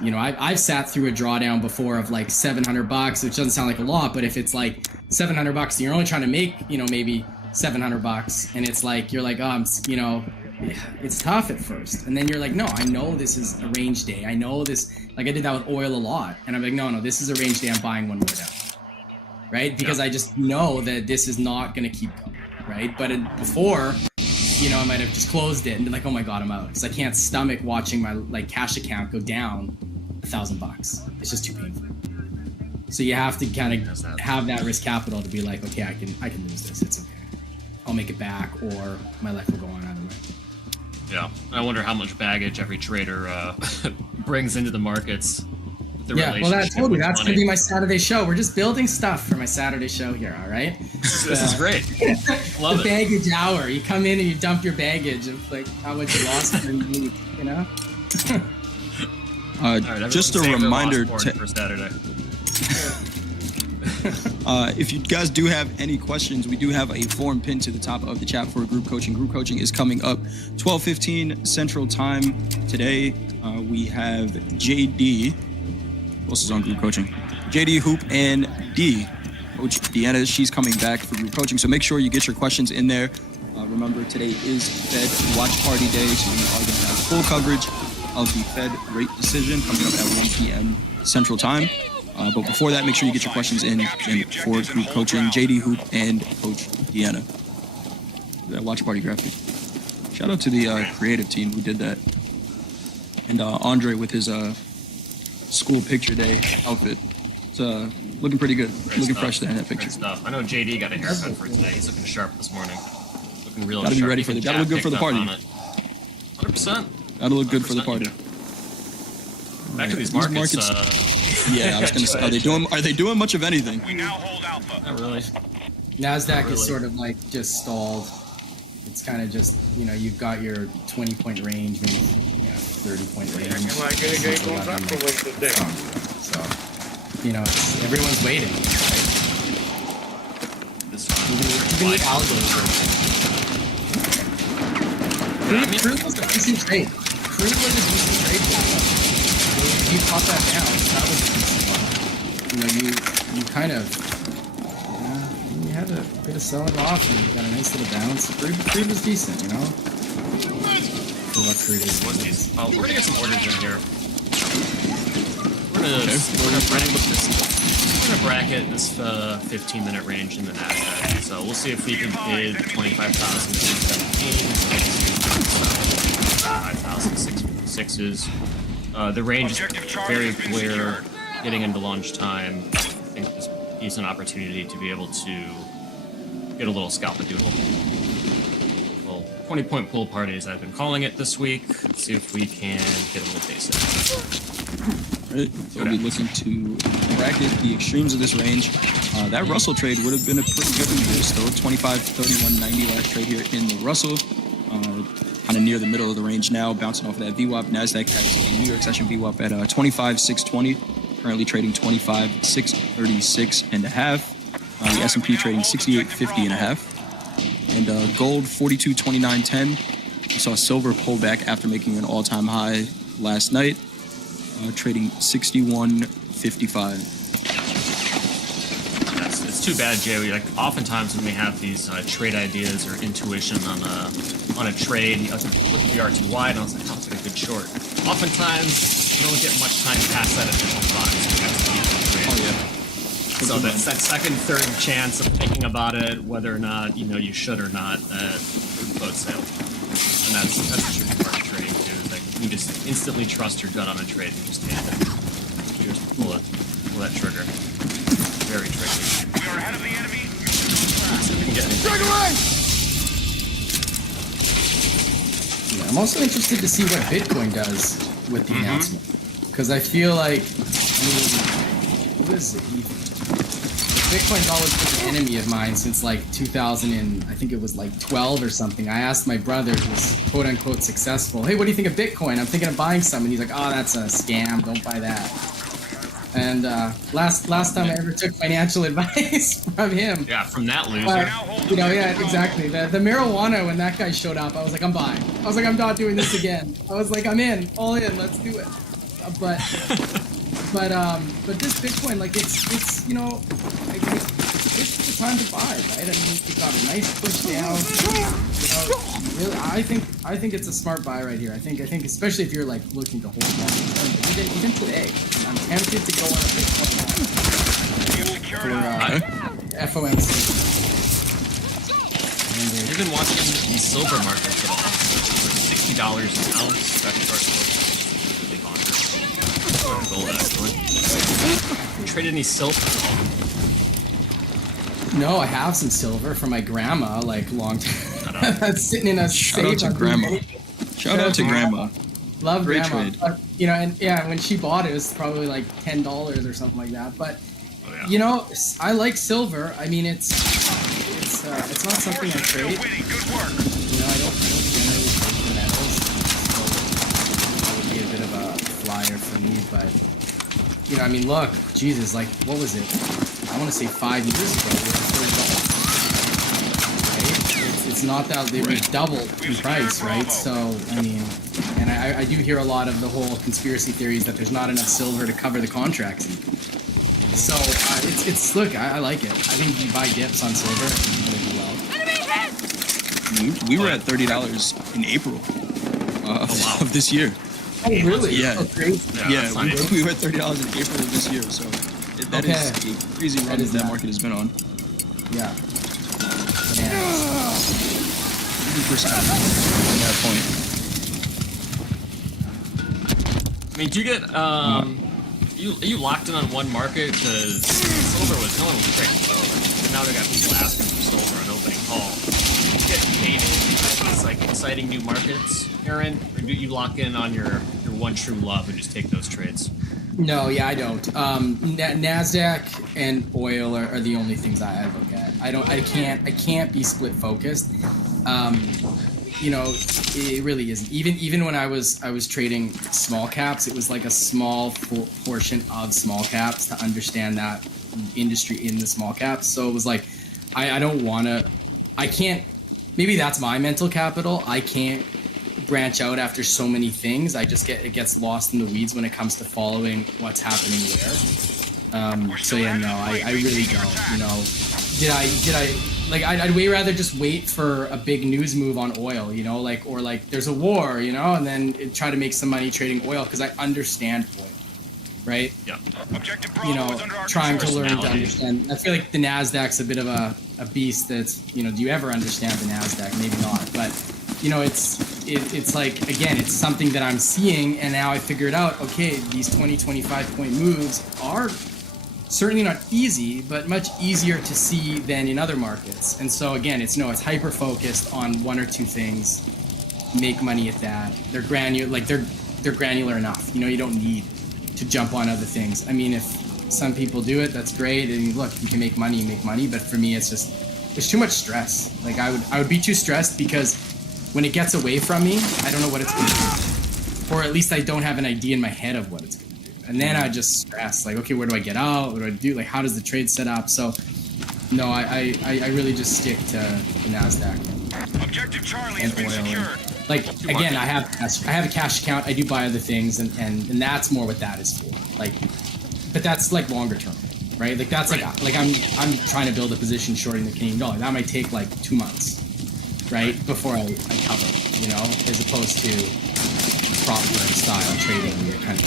You know, I've sat through a drawdown before of like $700, which doesn't sound like a lot, but if it's like $700 and you're only trying to make, you know, maybe $700, and it's like you're like, you know, it's tough at first, and then you're like, no, I know this is a range day. I know this. Like I did that with oil a lot, and I'm like, no, this is a range day. I'm buying one more down, right? Because I just know that this is not going to keep going, right? But before, you know, I might have just closed it and been like, oh my god, I'm out, because I can't stomach watching my like cash account go down $1,000. It's just too painful. So you have to kind of have that risk capital to be like, okay, I can lose this. It's okay. I'll make it back, or my life will go on either way. Yeah, I wonder how much baggage every trader brings into the markets. Yeah, well, that's going to be my Saturday show. We're just building stuff for my Saturday show here, all right? This is great. Love the it. baggage hour. You come in and you dump your baggage of like how much you lost for the week, you know? Right, just a reminder for Saturday. If you guys do have any questions, we do have a form pinned to the top of the chat for group coaching. Group coaching is coming up 12:15 Central Time today. We have JD. Who else is on group coaching? JD, Hoop, and D. Coach Deanna, she's coming back for group coaching. So make sure you get your questions in there. Remember, today is Fed Watch Party Day, so we are going to have full coverage of the Fed rate decision coming up at 1 p.m. Central Time. But before that, make sure you get your questions in for group coaching. JD, Hoop, and Coach Deanna. That watch party graphic. Shout out to the creative team who did that. And Andre with his school picture day outfit. It's looking pretty good. Looking fresh there in that picture. Great stuff. I know JD got a haircut for today. He's looking sharp this morning. Looking real sharp. Gotta be ready for the. Gotta look good for the party. 100%. Gotta look good for the party. Back to these markets. Yeah, I was gonna say, are they doing much of anything? We now hold Alpha. Not really. NASDAQ is sort of like just stalled. It's kind of just, you know, you've got your 20-point range, maybe 30-point range. So, you know, everyone's waiting. Even the algos. Crude was a decent trade. Crude was a decent trade. You caught that down. That was a decent one. You know, you kind of, you had a bit of selling off and you got a nice little bounce. Crude was decent, you know? For what crude is. Was decent. We're going to get some orders in here. We're gonna bracket this 15-minute range in the NASDAQ. So we'll see if we can bid 25,217. 5,006s. The range is very clear. Getting into lunchtime, I think there's a decent opportunity to be able to get a little scalp-a-doodle. Well, 20-point pool party, as I've been calling it this week. Let's see if we can get a little taste of it. Right, so we'll be looking to bracket the extremes of this range. That Russell trade would have been a pretty good one here still. 25.3190 last trade here in the Russell. Kind of near the middle of the range now, bouncing off of that VWAP. NASDAQ has a New York session VWAP at 25.620, currently trading 25.636 and a half. The S&P trading 68.50 and a half. And gold 42.2910. We saw silver pull back after making an all-time high last night, trading 61.55. It's too bad, Joey. Like oftentimes when we have these trade ideas or intuition on a trade, you know, look at the RTY and I was like, oh, it's like a good short. Oftentimes you don't get much time past that initial thought. Oh yeah. So that's that second, third chance of thinking about it, whether or not you should or not, boat sail. And that's the tricky part of trading too. Is like you just instantly trust your gut on a trade and just hit it. You just pull that trigger. Very tricky. We are ahead of the enemy. Drag away! Yeah, I'm also interested to see what Bitcoin does with the announcement. Because I feel like, what is it? Bitcoin's always been an enemy of mine since like 2000 and I think it was like 12 or something. I asked my brother, who's quote unquote successful, hey, what do you think of Bitcoin? I'm thinking of buying some. And he's like, oh, that's a scam. Don't buy that. And last time I ever took financial advice from him. Yeah, from that loser. Yeah, exactly. The marijuana, when that guy showed up, I was like, I'm buying. I was like, I'm not doing this again. I was like, I'm in, all in, let's do it. but this Bitcoin, like it's you know, like, it's the time to buy, right? I mean, it got a nice push down. You know, really, I think it's a smart buy right here. I think especially if you're like looking to hold long term. But even today, I'm tempted to go on a Bitcoin for FOMC. You've been watching the silver markets at all. For $60 an ounce, that starts to look really bonkers. Gold, actually. You traded any silver? No, I have some silver from my grandma, like long time. That's sitting in a Shout out to grandma. Shout out to grandma. Love Great grandma. trade. But, you know, and yeah, when she bought it, it was probably like $10 or something like that. But Oh, yeah. you know, I like silver. I mean, it's not something I trade. Good work. You know, I don't generally trade the metals. So it would be a bit of a flyer for me. But you know, I mean, look, Jesus, like, what was it? I want to say 5 years ago, they were $4. Right? It's not that they were doubled in price, right? So I mean, and I do hear a lot of the whole conspiracy theories that there's not enough silver to cover the contracts. So it's look, I like it. I think you buy dips on silver, it's gonna do well. We were at $30 in April of this year. Oh really? Yeah. Oh, great. Yeah, we were at $30 in April of this year. So that is a crazy run that market has been on. Yeah. 100% on that point. I mean, do you get are you locked in on one market? Because silver was no one was trading silver, and now they got people asking for silver on opening call. Do you get paid in these like exciting new markets, Aaron, or do you lock in on your one true love and just take those trades? No, yeah, I don't. Nasdaq and oil are the only things I look at. I can't be split focused. You know, it really isn't. Even when I was trading small caps, it was like a small portion of small caps to understand that industry in the small caps. So it was like, I don't want to. I can't. Maybe that's my mental capital. I can't branch out after so many things. It gets lost in the weeds when it comes to following what's happening where. So yeah, no, I really don't. You know, did I like I'd way rather just wait for a big news move on oil, you know, like or like there's a war, you know, and then try to make some money trading oil because I understand oil, right? Yeah. Objective Bravo You know, is under our trying to control. learn to understand. I feel like the Nasdaq's a bit of a beast that's, you know, do you ever understand the Nasdaq? Maybe not, but you know, it's like, again, it's something that I'm seeing, and now I figured out, okay, these 20-25 point moves are certainly not easy, but much easier to see than in other markets. And so again, it's hyper focused on one or two things, make money at that. They're granular, like they're granular enough. You know, you don't need to jump on other things. I mean, if some people do it, that's great. And look, you can make money, But for me, it's just, there's too much stress. Like I would be too stressed because when it gets away from me, I don't know what it's going to do. Or at least I don't have an idea in my head of what it's going to do. And then I just stress, like, okay, where do I get out? What do I do? Like, how does the trade set up? So, no, I really just stick to the Nasdaq Objective Charlie and has been oil. secured. Like, again, I have a cash account. I do buy other things, and that's more what that is for. Like, but that's like longer term, right? Like that's like I'm trying to build a position shorting the Canadian dollar. That might take like 2 months, right, before I cover, you know, as opposed to prop firm style trading where you're kind of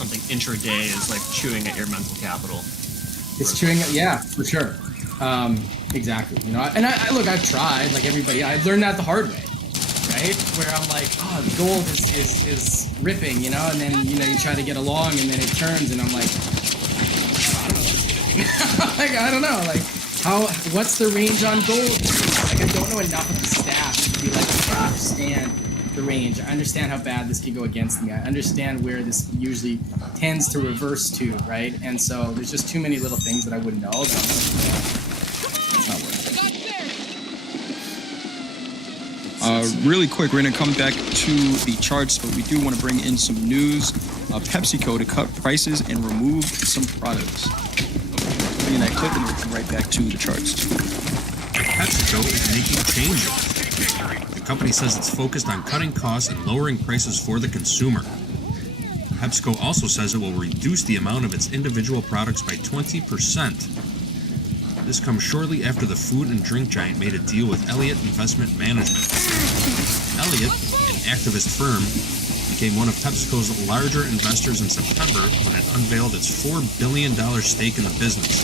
Something intraday is like chewing at your mental capital. It's chewing, yeah, for sure. Exactly. You know, and I've tried, like everybody. I learned that the hard way, right? Where I'm like, oh, the gold is ripping, you know, and then you know you try to get along, and then it turns, and I'm like, I don't know. Like I don't know, like what's the range on gold? Like I don't know enough of the stats to be like, I understand the range. I understand how bad this could go against me. I understand where this usually tends to reverse to, right? And so there's just too many little things that I wouldn't know that I'm like, it's not worth it. Really quick, we're going to come back to the charts, but we do want to bring in some news. PepsiCo to cut prices and remove some products. Bring in that clip and we'll come right back to the charts. PepsiCo is making changes. The company says it's focused on cutting costs and lowering prices for the consumer. PepsiCo also says it will reduce the amount of its individual products by 20%. This comes shortly after the food and drink giant made a deal with Elliott Investment Management. Elliott, an activist firm, became one of PepsiCo's larger investors in September when it unveiled its $4 billion stake in the business.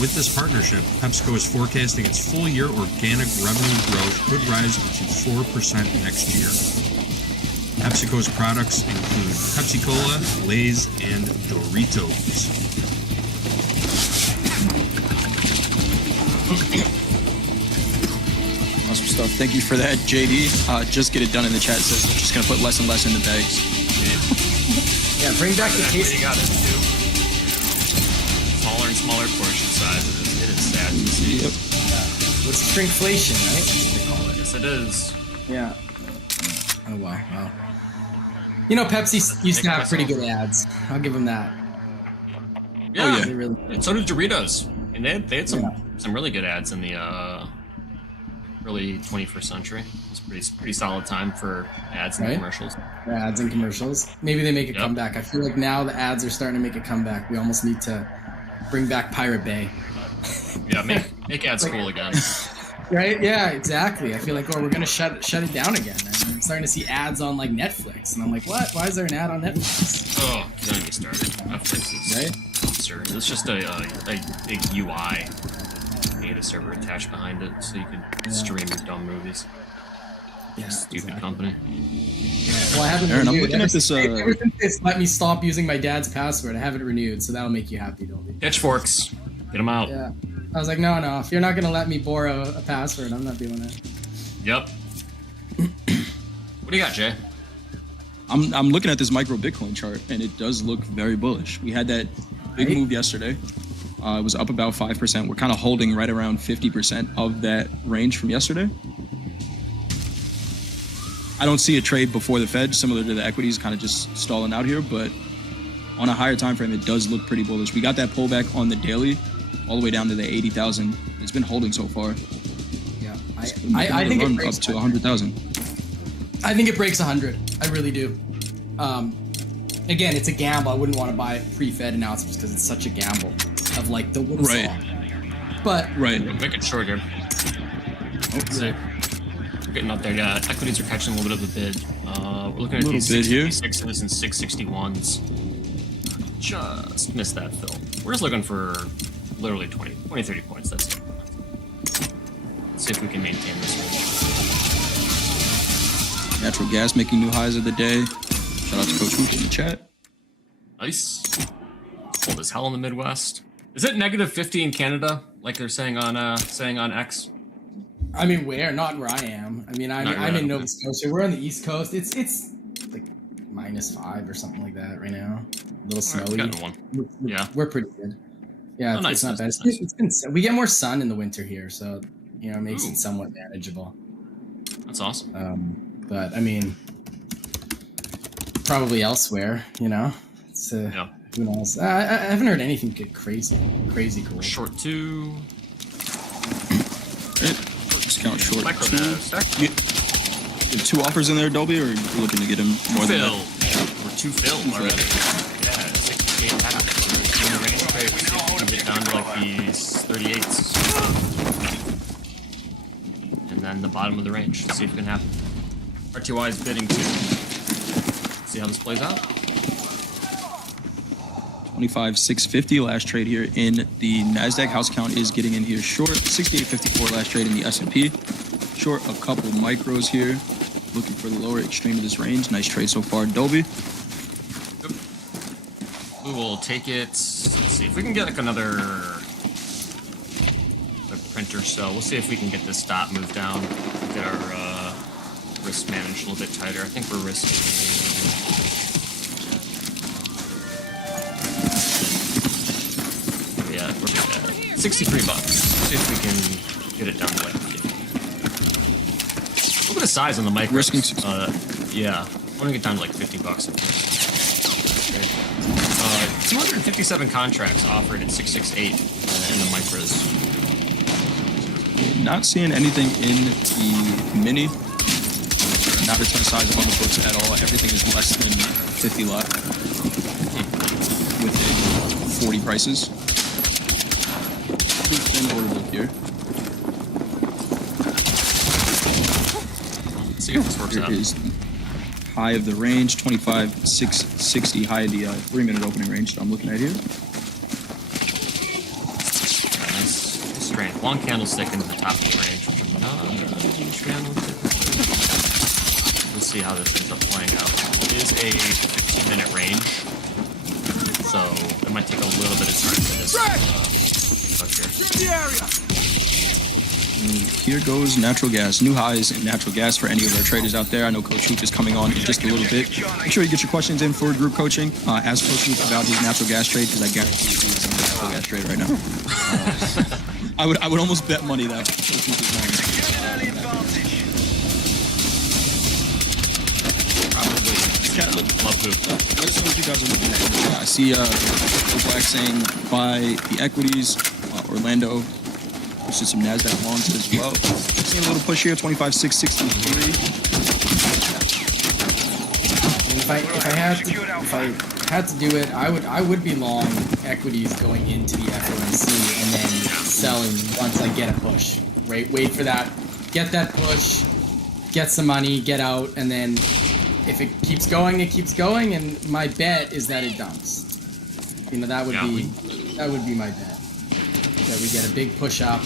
With this partnership, PepsiCo is forecasting its full-year organic revenue growth could rise to 4% next year. PepsiCo's products include Pepsi Cola, Lay's, and Doritos. Awesome stuff. Thank you for that, JD. Just get it done in the chat. Says they're just gonna put less and less in the bags. Yeah, bring back the That's taste. what you got to do. Smaller and smaller portion sizes. It is sad to see. Yep. It's shrinkflation, right? That's what they call it. Yes, it is. Yeah. Oh wow. You know, Pepsi used to have pretty good ads. I'll give them that. Yeah. They really And so did Doritos. And they had some really good ads in the early 21st century. It was pretty solid time for ads and Right? commercials. Yeah, ads and commercials. Maybe they make a comeback. I feel like now the ads are starting to make a comeback. We almost need to bring back Pirate Bay. Yeah, make ads cool again. Right? Yeah, exactly. I feel like, we're gonna shut it down again. I'm starting to see ads on like Netflix, and I'm like, what? Why is there an ad on Netflix? Oh, don't get started. Netflix is absurd. It's just a big UI data server attached behind it, so you can stream your dumb movies. Yeah, Stupid company. Well, I haven't Aaron, I'm renewed. looking at this. Ever since it's let me stop using my dad's password, I haven't renewed, so that'll make you happy, Dolby. Pitchforks. Get them out. Yeah. I was like, no, if you're not gonna let me borrow a password, I'm not doing it. Yep. What do you got, Jay? I'm looking at this micro Bitcoin chart, and it does look very bullish. We had that big move yesterday. It was up about 5%. We're kind of holding right around 50% of that range from yesterday. I don't see a trade before the Fed, similar to the equities, kind of just stalling out here, but on a higher time frame, it does look pretty bullish. We got that pullback on the daily, all the way down to the 80,000. It's been holding so far. Yeah, I it think it breaks breaks up to 100,000. I think it breaks 100. I really do. Again, it's a gamble. I wouldn't want to buy it pre-Fed announcements because it's such a gamble of like the little song. But Make it short here. We're getting up there. Yeah, equities are catching a little bit of a bid. We're looking at these 666s and 661s. Just missed that fill. We're just looking for literally 20, 30 points. That's it. Let's see if we can maintain this range. Natural gas making new highs of the day. Shout out to Coach Hook in the chat. Nice. Cold as hell in the Midwest. Is it negative 50 in Canada, like they're saying on X? I mean, not where I am. I mean, I'm in Nova Scotia. We're on the East Coast. It's like -5 or something like that right now. A little snowy. We're pretty good. Yeah, it's not bad. It's been, we get more sun in the winter here, so it makes it somewhat manageable. That's awesome. But I mean, probably elsewhere, it's who knows? I haven't heard anything get crazy cool. Short 2. Discount short. Micro 2. You have 2 offers in there, Dolby, or are you looking to get him more than that? We're 2 filled already. Yeah, 68 happens. In the range trade, we can get down to like these 38s. And then the bottom of the range. See if it can happen. RTY is bidding too. See how this plays out. 25,650 last trade here in the NASDAQ. House count is getting in here short. 68.54 last trade in the S&P. Short a couple micros here. Looking for the lower extreme of this range. Nice trade so far, Dolby. We will take it. Let's see if we can get like another print or so. We'll see if we can get this stop moved down. Get our risk managed a little bit tighter. I think we're risking. Yeah, we're good at $63. See if we can get it down to like 50. Look at the size on the mic. Risking. Yeah, I want to get down to like $50 at first. 257 contracts offered at 668 in the micros. Not seeing anything in the mini. Not a ton of size on the books at all. Everything is less than 50 left. Within 40 prices. Pretty thin order book here. Let's see if this works Here out. is the high of the range, 25,660, high of the 3-minute opening range that I'm looking at here. Nice strength. Long candlestick into the top of the range, which I'm not a huge fan of. We'll see how this ends up playing out. It is a 15-minute range, so it might take a little bit of time for this. And here goes natural gas. New highs in natural gas for any of our traders out there. I know Coach Hoop is coming on in just a little bit. Make sure you get your questions in for group coaching. Ask Coach Hoop about his natural gas trade, because I guarantee he's in a natural gas trade right now. I would almost bet money that Coach Hoop is wrong. Love Hoop. Let us know what you guys are looking at. I see Black saying buy the equities. Orlando posted some NASDAQ longs as well. Seeing a little push here, 25,663. If I had to do it, I would be long equities going into the FOMC and then selling once I get a push. Right? Wait for that, get that push, get some money, get out, and then if it keeps going, it keeps going. And my bet is that it dumps. You know, that would be my bet. That we get a big push up,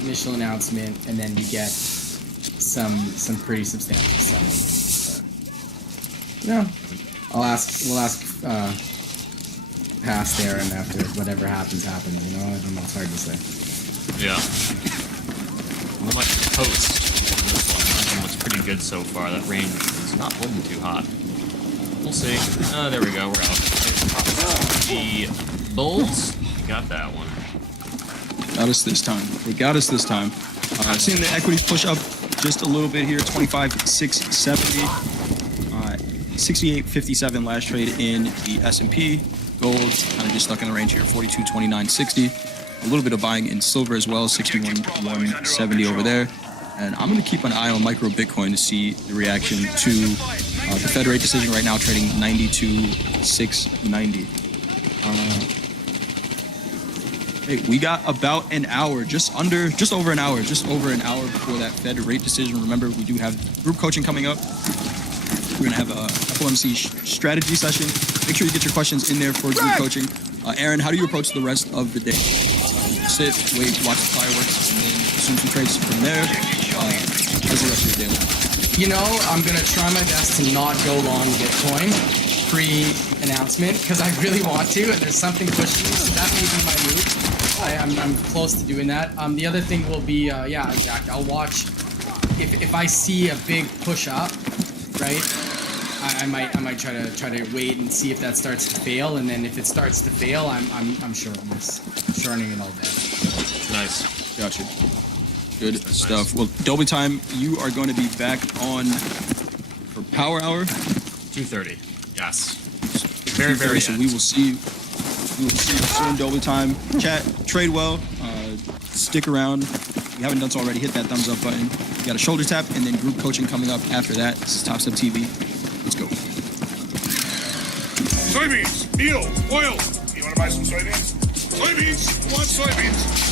initial announcement, and then we get some pretty substantial selling. But, we'll ask past there, and after whatever happens. You know, I don't know, it's hard to say. Yeah. We'll let post on this one. It looks pretty good so far. That range is not holding too hot. We'll see. There we go. We're out. The Bulls got that one. Got us this time. They got us this time. Seeing the equities push up just a little bit here, 25,670. 68.57 last trade in the S&P. Gold kind of just stuck in the range here, 42.2960. A little bit of buying in silver as well, 61.170 over there. And I'm going to keep an eye on micro Bitcoin to see the reaction to the Fed rate decision right now, trading 92.690. Hey, we got about an hour, just over an hour before that Fed rate decision. Remember, we do have group coaching coming up. We're going to have a FOMC strategy session. Make sure you get your questions in there for group coaching. Aaron, how do you approach the rest of the day? Sit, wait, watch the fireworks, and then assume some trades from there. How's the rest of your day like? You know, I'm going to try my best to not go long Bitcoin pre-announcement, because I really want to, and there's something pushing me, so that may be my move. I'm close to doing that. The other thing will be, exactly. I'll watch if I see a big push up, right? I might try to wait and see if that starts to fail, and then if it starts to fail, I'm shorting this. I'm shorting it all day. Nice. Gotcha. Good stuff. Well, Dolby time, you are going to be back on for Power Hour. 2:30. Yes. Very, very. So we will see you soon, Dolby time. Chat, trade well, stick around. If you haven't done so already, hit that thumbs up button. We got a shoulder tap and then group coaching coming up after that. This is Top Step TV. Let's go. Soybeans, meal, oil. You want to buy some soybeans? Soybeans. Who wants soybeans?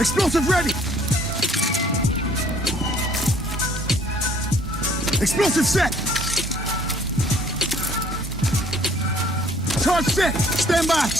Explosive ready! Explosive set! Charge set! Stand by!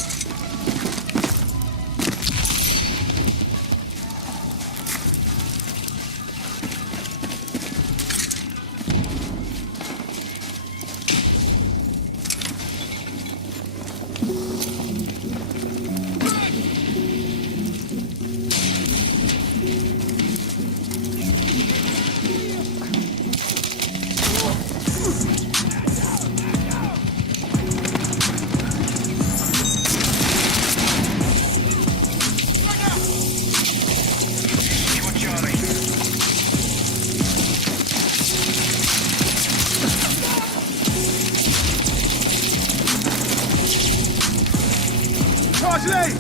Charge lane!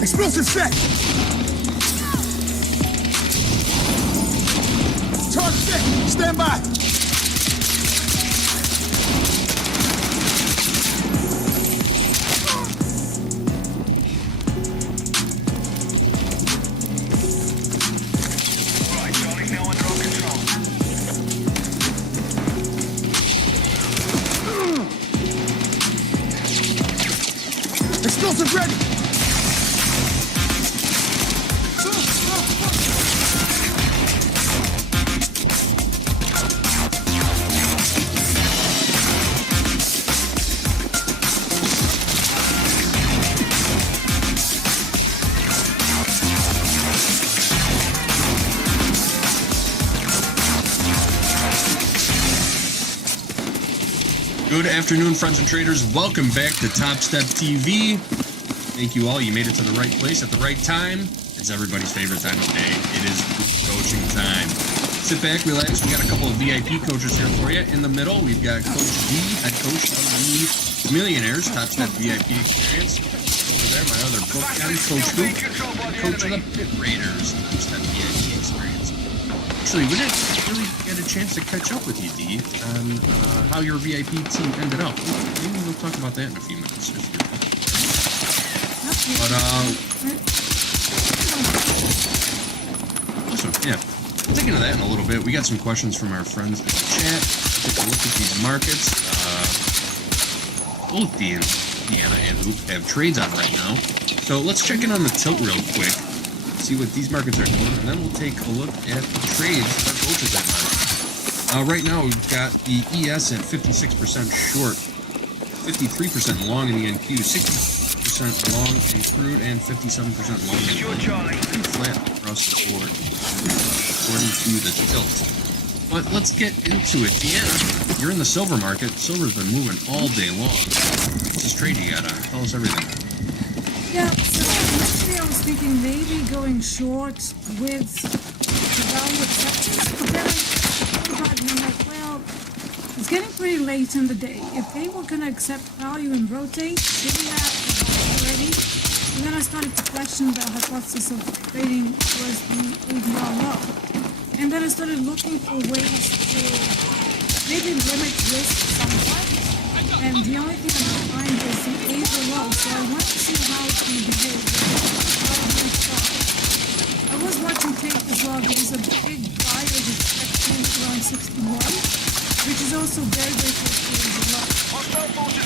Explosive set! Charge set! Stand by! Alright, Charlie's now under our control. Explosive ready! Good afternoon, friends and traders. Welcome back to Top Step TV. Thank you all. You made it to the right place at the right time. It's everybody's favorite time of day. It is coaching time. Sit back, relax. We got a couple of VIP coaches here for you. In the middle, we've got Coach D, head coach of the Millionaires, Top Step VIP experience. Over there, my other bookend, Coach Luke, coach of the Pit Raiders, Top Step VIP experience. Actually, we didn't really get a chance to catch up with you, D, on how your VIP team ended up. Maybe we'll talk about that in a few minutes. If you're... But, awesome, yeah. We'll dig into that in a little bit. We got some questions from our friends in the chat. Take a look at these markets. Both Deanna and Hoop have trades on right now. So let's check in on the tilt real quick. See what these markets are doing, and then we'll take a look at the trades that coaches at market. Right now, we've got the ES at 56% short, 53% long in the NQ, 60% long in crude, and 57% long in gold. Pretty flat across the board, according to the tilt. But let's get into it. Deanna, you're in the silver market. Silver's been moving all day long. What's this trade you got on? Tell us everything. Yeah, so initially I was thinking maybe going short with the value acceptance, but then I thought, I'm like, well, it's getting pretty late in the day. If they were going to accept value and rotate, given that already, and then I started to question the hypothesis of trading towards the ADR low. And then I started looking for ways to maybe limit risk somewhat. And the only thing I could find was the Asia low, so I wanted to see how it can behave. I was watching tape as well. There was a big buy I was expecting around 61, which is also very, very close to Asia low.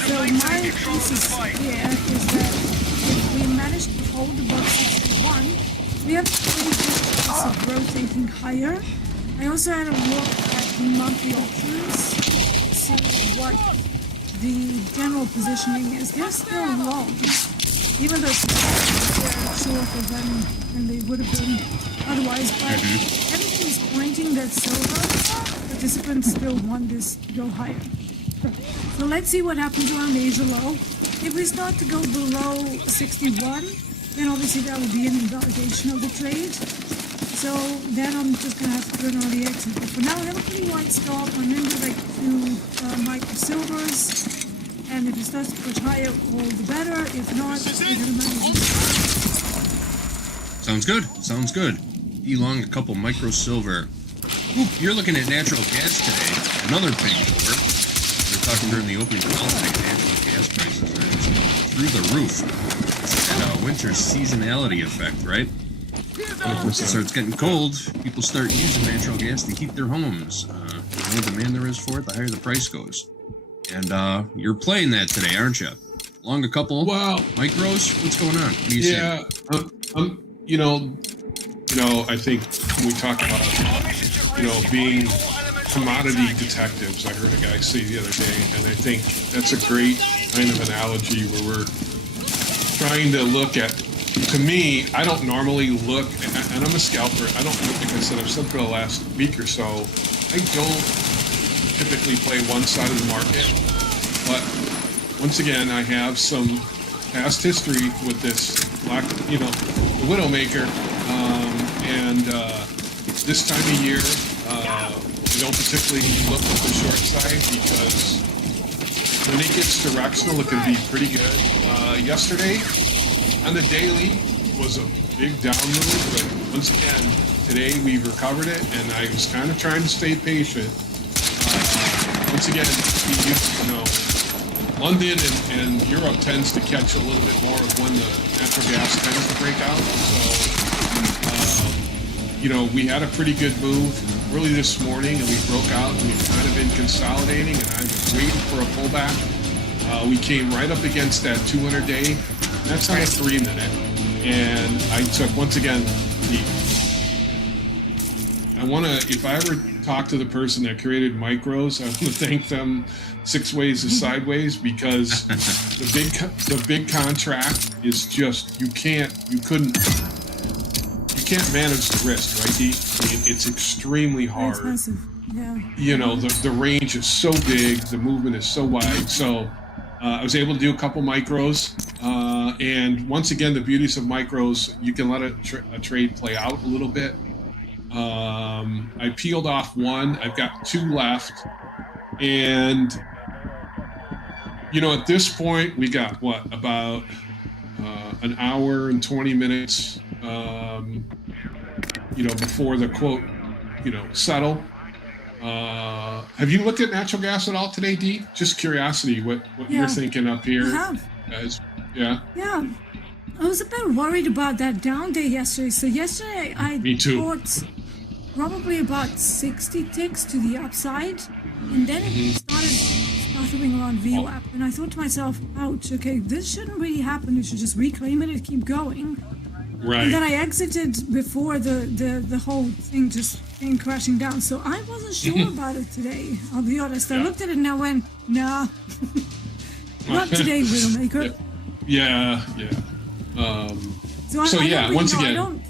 So my thesis here is that if we manage to hold above 61, we have a pretty good chance of rotating higher. I also had a look at the monthly options to see what the general positioning is they're still long, even though they're shorter than they would have been otherwise. But everything is pointing that silver participants still want this to go higher. So let's see what happens around Asia low. If we start to go below 61, then obviously that would be an invalidation of the trade. So then I'm just going to have to turn on the exit. But for now, I have a pretty wide stop. I'm into like 2 micro silvers. And if it starts to push higher, all the better. If not, we're going to manage. Sounds good. Sounds good. Elong a couple micro silver. Oop, you're looking at natural gas today. Another big number. We were talking during the opening call today. Natural gas prices are through the roof. It's that winter seasonality effect, right? Once it starts getting cold, people start using natural gas to heat their homes. The more demand there is for it, the higher the price goes. And you're playing that today, aren't you? Along a couple micros? What's going on? What do you see? You know, I think we talk about, being commodity detectives. I heard a guy say the other day, and I think that's a great kind of analogy where we're trying to look at. To me, I don't normally look, and I'm a scalper. I don't, like I said, I've said for the last week or so, I don't typically play one side of the market. But once again, I have some past history with this black, the Widowmaker, and this time of year, I don't particularly look at the short side because when it gets directional, it can be pretty good. Yesterday, on the daily was a big down move, but once again, today we recovered it, and I was kind of trying to stay patient. Once again, London and Europe tends to catch a little bit more of when the natural gas tends to break out. So, we had a pretty good move early this morning, and we broke out, and we've kind of been consolidating, and I was waiting for a pullback. We came right up against that 200-day. That's on a 3-minute. And I took, once again, if I ever talk to the person that created micros, I want to thank them 6 ways to sideways, because the big contract is just, you can't manage the risk, right, Dee? I mean, it's extremely hard. It's massive, yeah. The range is so big, the movement is so wide. So I was able to do a couple micros. And once again, the beauties of micros, you can let a trade play out a little bit. I peeled off one. I've got 2 left. And, at this point, we got, about an hour and 20 minutes, before the quote, settle. Have you looked at natural gas at all today, Dee? Just curiosity, what you're thinking up here, guys? Yeah. Yeah. I was a bit worried about that down day yesterday. So yesterday I bought probably about 60 ticks to the upside, and then it started stuttering around VWAP, and I thought to myself, ouch, okay, this shouldn't really happen. You should just reclaim it and keep going. Right. And then I exited before the whole thing just came crashing down. So I wasn't sure about it today, I'll be honest. I looked at it and I went, nah, not today, Widowmaker. Yeah. Once again,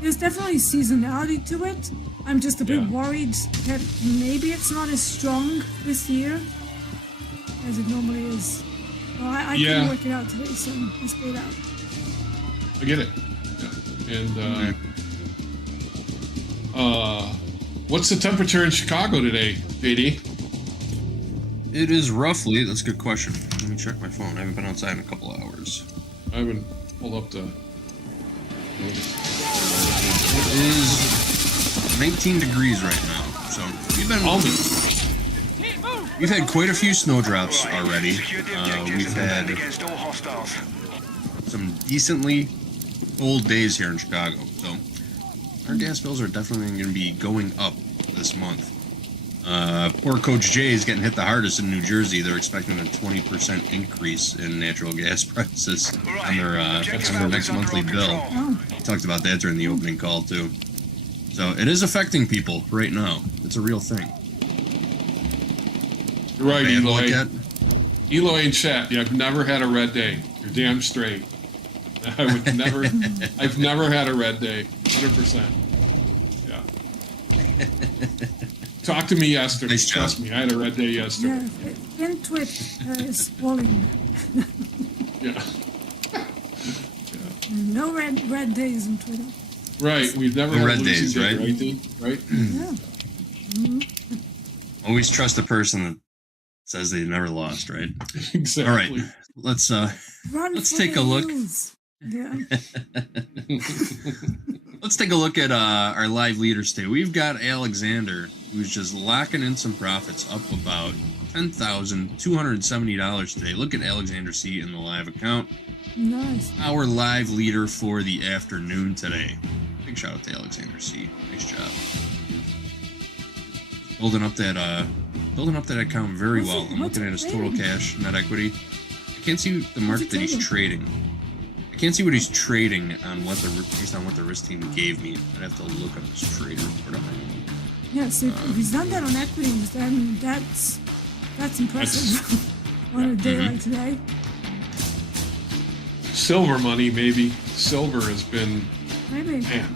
there's definitely seasonality to it. I'm just a bit worried that maybe it's not as strong this year as it normally is. Well, I couldn't work it out today, so I stayed out. I get it. Yeah. And what's the temperature in Chicago today, JD? It is roughly, that's a good question. Let me check my phone. I haven't been outside in a couple of hours. I haven't pulled up the... It is 19 degrees right now. So we've had quite a few snowdrops already. We've had some decently cold days here in Chicago. So our gas bills are definitely going to be going up this month. Poor Coach Jay is getting hit the hardest in New Jersey. They're expecting a 20% increase in natural gas prices on their next monthly bill. Talked about that during the opening call too. So it is affecting people right now. It's a real thing. You're right, Eli. Eloy in chat, yeah, I've never had a red day. You're damn straight. I would never, I've never had a red day. 100%. Yeah. Talk to me yesterday. Nice job. Trust me, I had a red day yesterday. Yeah, in Twitch is falling. Yeah. No red days in Twitter. Right, we've never No had red a losing days, day, right? right, Dee? Right? Yeah. Always trust a person that says they've never lost, right? Exactly. All right, let's Run take a look. Yeah. Let's take a look at our live leaders today. We've got Alexander, who's just locking in some profits, up about $10,270 today. Look at Alexander C in the live account. Nice. Our live leader for the afternoon today. Big shout out to Alexander C. Nice job. Building up that account very well. I'm looking at his total cash, net equity. I can't see the market that he's trading. I can't see what he's trading on based on what the risk team gave me. I'd have to look up his trade report on that. Yes, if he's done that on equities, then that's impressive. On a day like today. Silver money, maybe. Silver has been... Maybe. Man.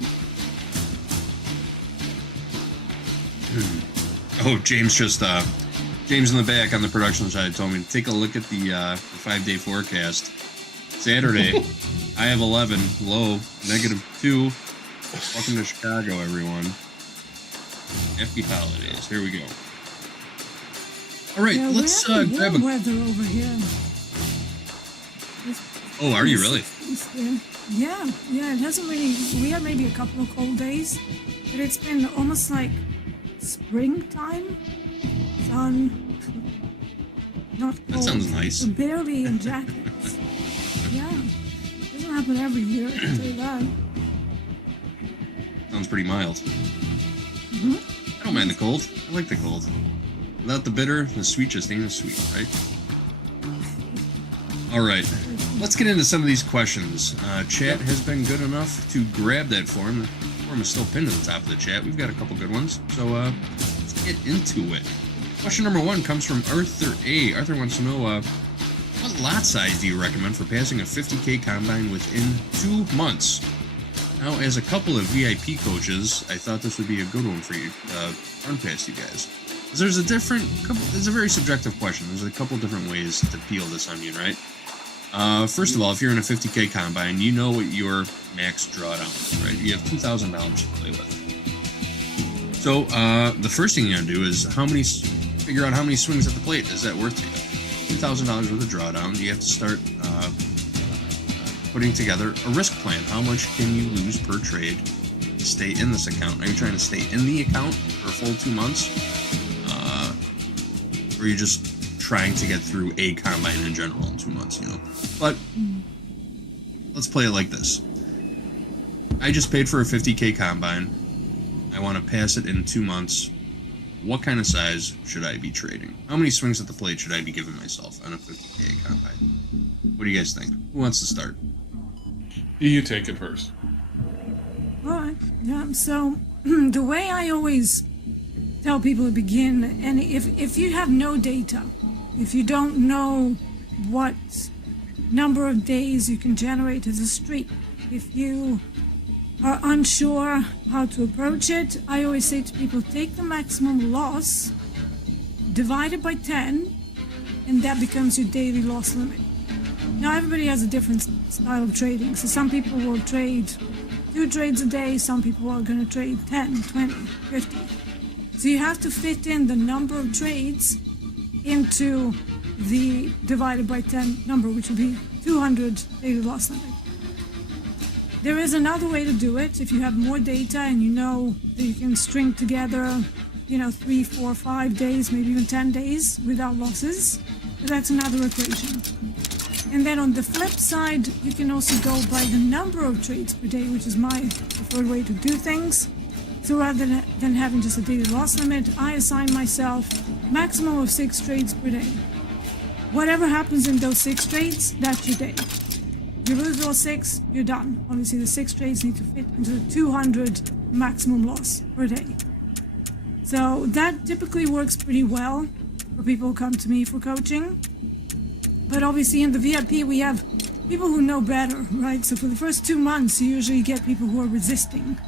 Oh, James James in the back on the production side told me to take a look at the 5-day forecast. Saturday, I have 11, low, -2. Welcome to Chicago, everyone. Happy holidays. Here we go. All right, Yeah, let's we have grab warm a... weather over here. Oh, are you really? Yeah, it hasn't really... We had maybe a couple of cold days, but it's been almost like springtime. Sun. Not cold. That sounds nice. We're barely in jackets. Yeah. Doesn't happen every year, I can tell you that. Sounds pretty mild. I don't mind the cold. I like the cold. Without the bitter, the sweet just ain't as sweet, right? All right. Let's get into some of these questions. Chat has been good enough to grab that form. The form is still pinned to the top of the chat. We've got a couple good ones. So let's get into it. Question number 1 comes from Arthur A. Arthur wants to know, what lot size do you recommend for passing a 50K combine within 2 months? Now, as a couple of VIP coaches, I thought this would be a good one for you, run past you guys. There's a very subjective question. There's a couple different ways to peel this onion, right? First of all, if you're in a 50K combine, you know what your max drawdown is, right? You have $2,000 to play with. So, the first thing you're gonna do is figure out how many swings at the plate is that worth to you. $2,000 worth of drawdown. You have to start putting together a risk plan. How much can you lose per trade to stay in this account? Are you trying to stay in the account for a full 2 months? Or are you just trying to get through a combine in general in 2 months, you know? But let's play it like this. I just paid for a 50K combine. I want to pass it in 2 months. What kind of size should I be trading? How many swings at the plate should I be giving myself on a 50K combine? What do you guys think? Who wants to start? You take it first. All right. Yeah. So the way I always tell people to begin, and if you have no data, if you don't know what number of days you can generate as a streak, if you are unsure how to approach it, I always say to people, take the maximum loss, divide it by 10, and that becomes your daily loss limit. Now, everybody has a different style of trading. So some people will trade 2 trades a day. Some people are going to trade 10, 20, 50. So you have to fit in the number of trades into the divided by 10 number, which would be 200 daily loss limit. There is another way to do it. If you have more data and you know that you can string together, 3, 4, 5 days, maybe even 10 days without losses. But that's another equation. And then on the flip side, you can also go by the number of trades per day, which is my preferred way to do things. So rather than having just a daily loss limit, I assign myself maximum of 6 trades per day. Whatever happens in those 6 trades, that's your day. You lose those 6, you're done. Obviously, the 6 trades need to fit into the 200 maximum loss per day. So that typically works pretty well for people who come to me for coaching. But obviously in the VIP, we have people who know better, right? So for the first 2 months, you usually get people who are resisting.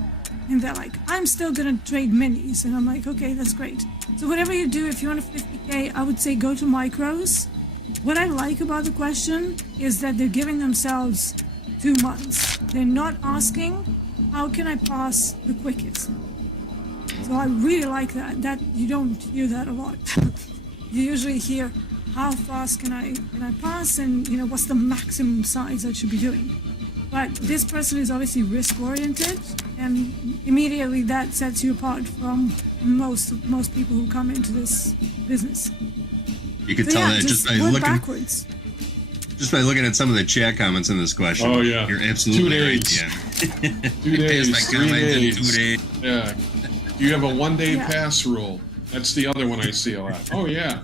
And they're like, I'm still going to trade minis. And I'm like, okay, that's great. So whatever you do, if you want a 50K, I would say go to micros. What I like about the question is that they're giving themselves 2 months. They're not asking, how can I pass the quickest? So I really like that. That you don't hear that a lot. You usually hear, how fast can I pass, and what's the maximum size I should be doing. But this person is obviously risk oriented, and immediately that sets you apart from most people who come into this business. You could tell that just by looking backwards. Just by looking at some of the chat comments in this question. Oh yeah, you're absolutely 2 days. Right. Yeah. 2 days. 3 days. 2 days. Yeah. You have a 1 day pass rule. That's the other one I see a lot. Oh yeah.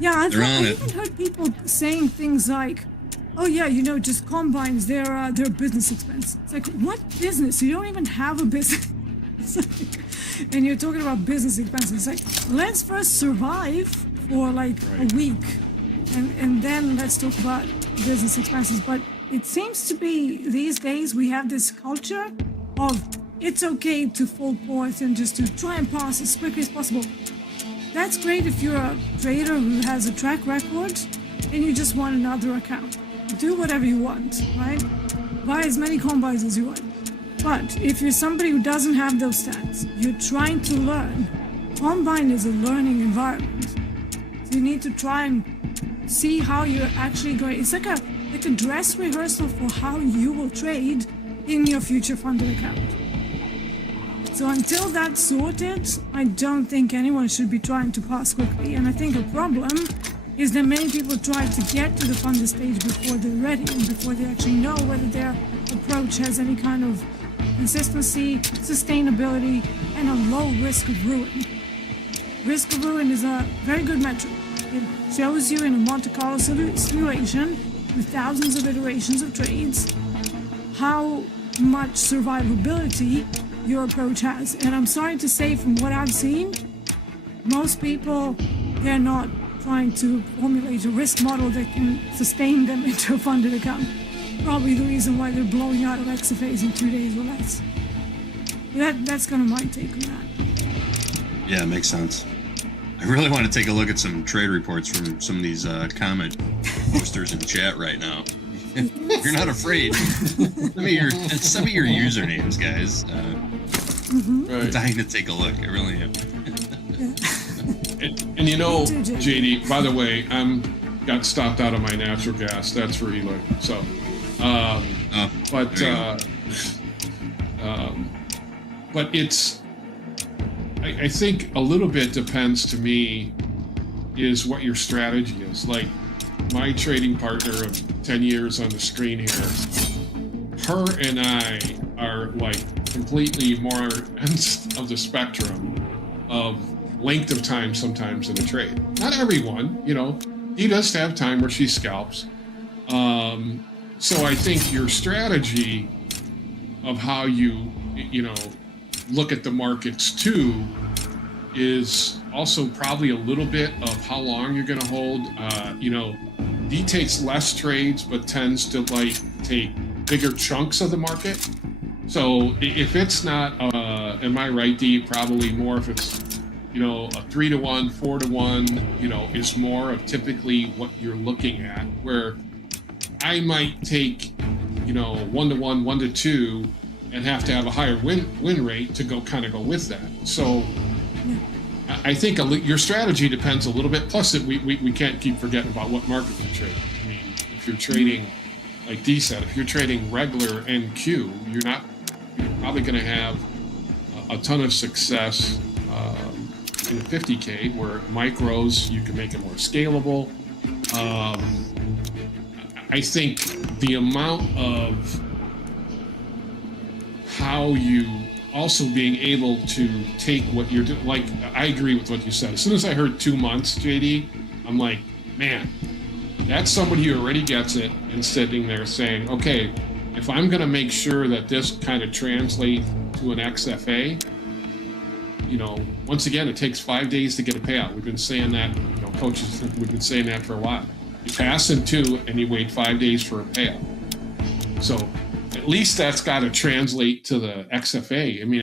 Yeah, I've even heard people saying things like, oh yeah, just combines, they're business expense. It's like, what business? You don't even have a business. And you're talking about business expenses. It's like, let's first survive for like a week, and then let's talk about business expenses. But it seems to be these days we have this culture of it's okay to full port and just to try and pass as quickly as possible. That's great if you're a trader who has a track record and you just want another account. Do whatever you want, right? Buy as many combines as you want. But if you're somebody who doesn't have those stats, you're trying to learn. Combine is a learning environment. So you need to try and see how you're actually going. It's like a dress rehearsal for how you will trade in your future funded account. So until that's sorted, I don't think anyone should be trying to pass quickly. And I think a problem is that many people try to get to the funded stage before they're ready and before they actually know whether their approach has any kind of consistency, sustainability, and a low risk of ruin. Risk of ruin is a very good metric. It shows you in a Monte Carlo simulation with thousands of iterations of trades how much survivability your approach has. And I'm sorry to say, from what I've seen, most people, they're not trying to formulate a risk model that can sustain them into a funded account. Probably the reason why they're blowing out of XFAs in 2 days or less. That's kind of my take on that. Yeah, makes sense. I really want to take a look at some trade reports from some of these comment posters in chat right now. If you're not afraid, some of your usernames, guys. I'm dying to take a look. I really am. And JD, by the way, got stopped out of my natural gas. That's for Eli. So, but it's, I think a little bit depends to me is what your strategy is. Like my trading partner of 10 years on the screen here, her and I are like completely more ends of the spectrum of length of time sometimes in a trade. Not everyone, he does have time where she scalps. So I think your strategy of how you look at the markets too is also probably a little bit of how long you're going to hold. D takes less trades, but tends to take bigger chunks of the market. So if it's not, am I right, D? Probably more if it's, a 3-to-1, 4-to-1, is more of typically what you're looking at. Where I might take, 1-to-1, 1-to-2, and have to have a higher win rate to go with that. So I think your strategy depends a little bit. Plus, we can't keep forgetting about what market you're trading. I mean, if you're trading, like D said, if you're trading regular NQ, you're probably going to have a ton of success in the 50K, where micros, you can make it more scalable. I think the amount of how you also being able to take what you're doing, like, I agree with what you said. As soon as I heard 2 months, JD, I'm like, man, that's somebody who already gets it and sitting there saying, okay, if I'm going to make sure that this kind of translates to an XFA, once again, it takes 5 days to get a payout. We've been saying that, coaches, we've been saying that for a while. You pass in 2 and you wait 5 days for a payout. So at least that's got to translate to the XFA. I mean,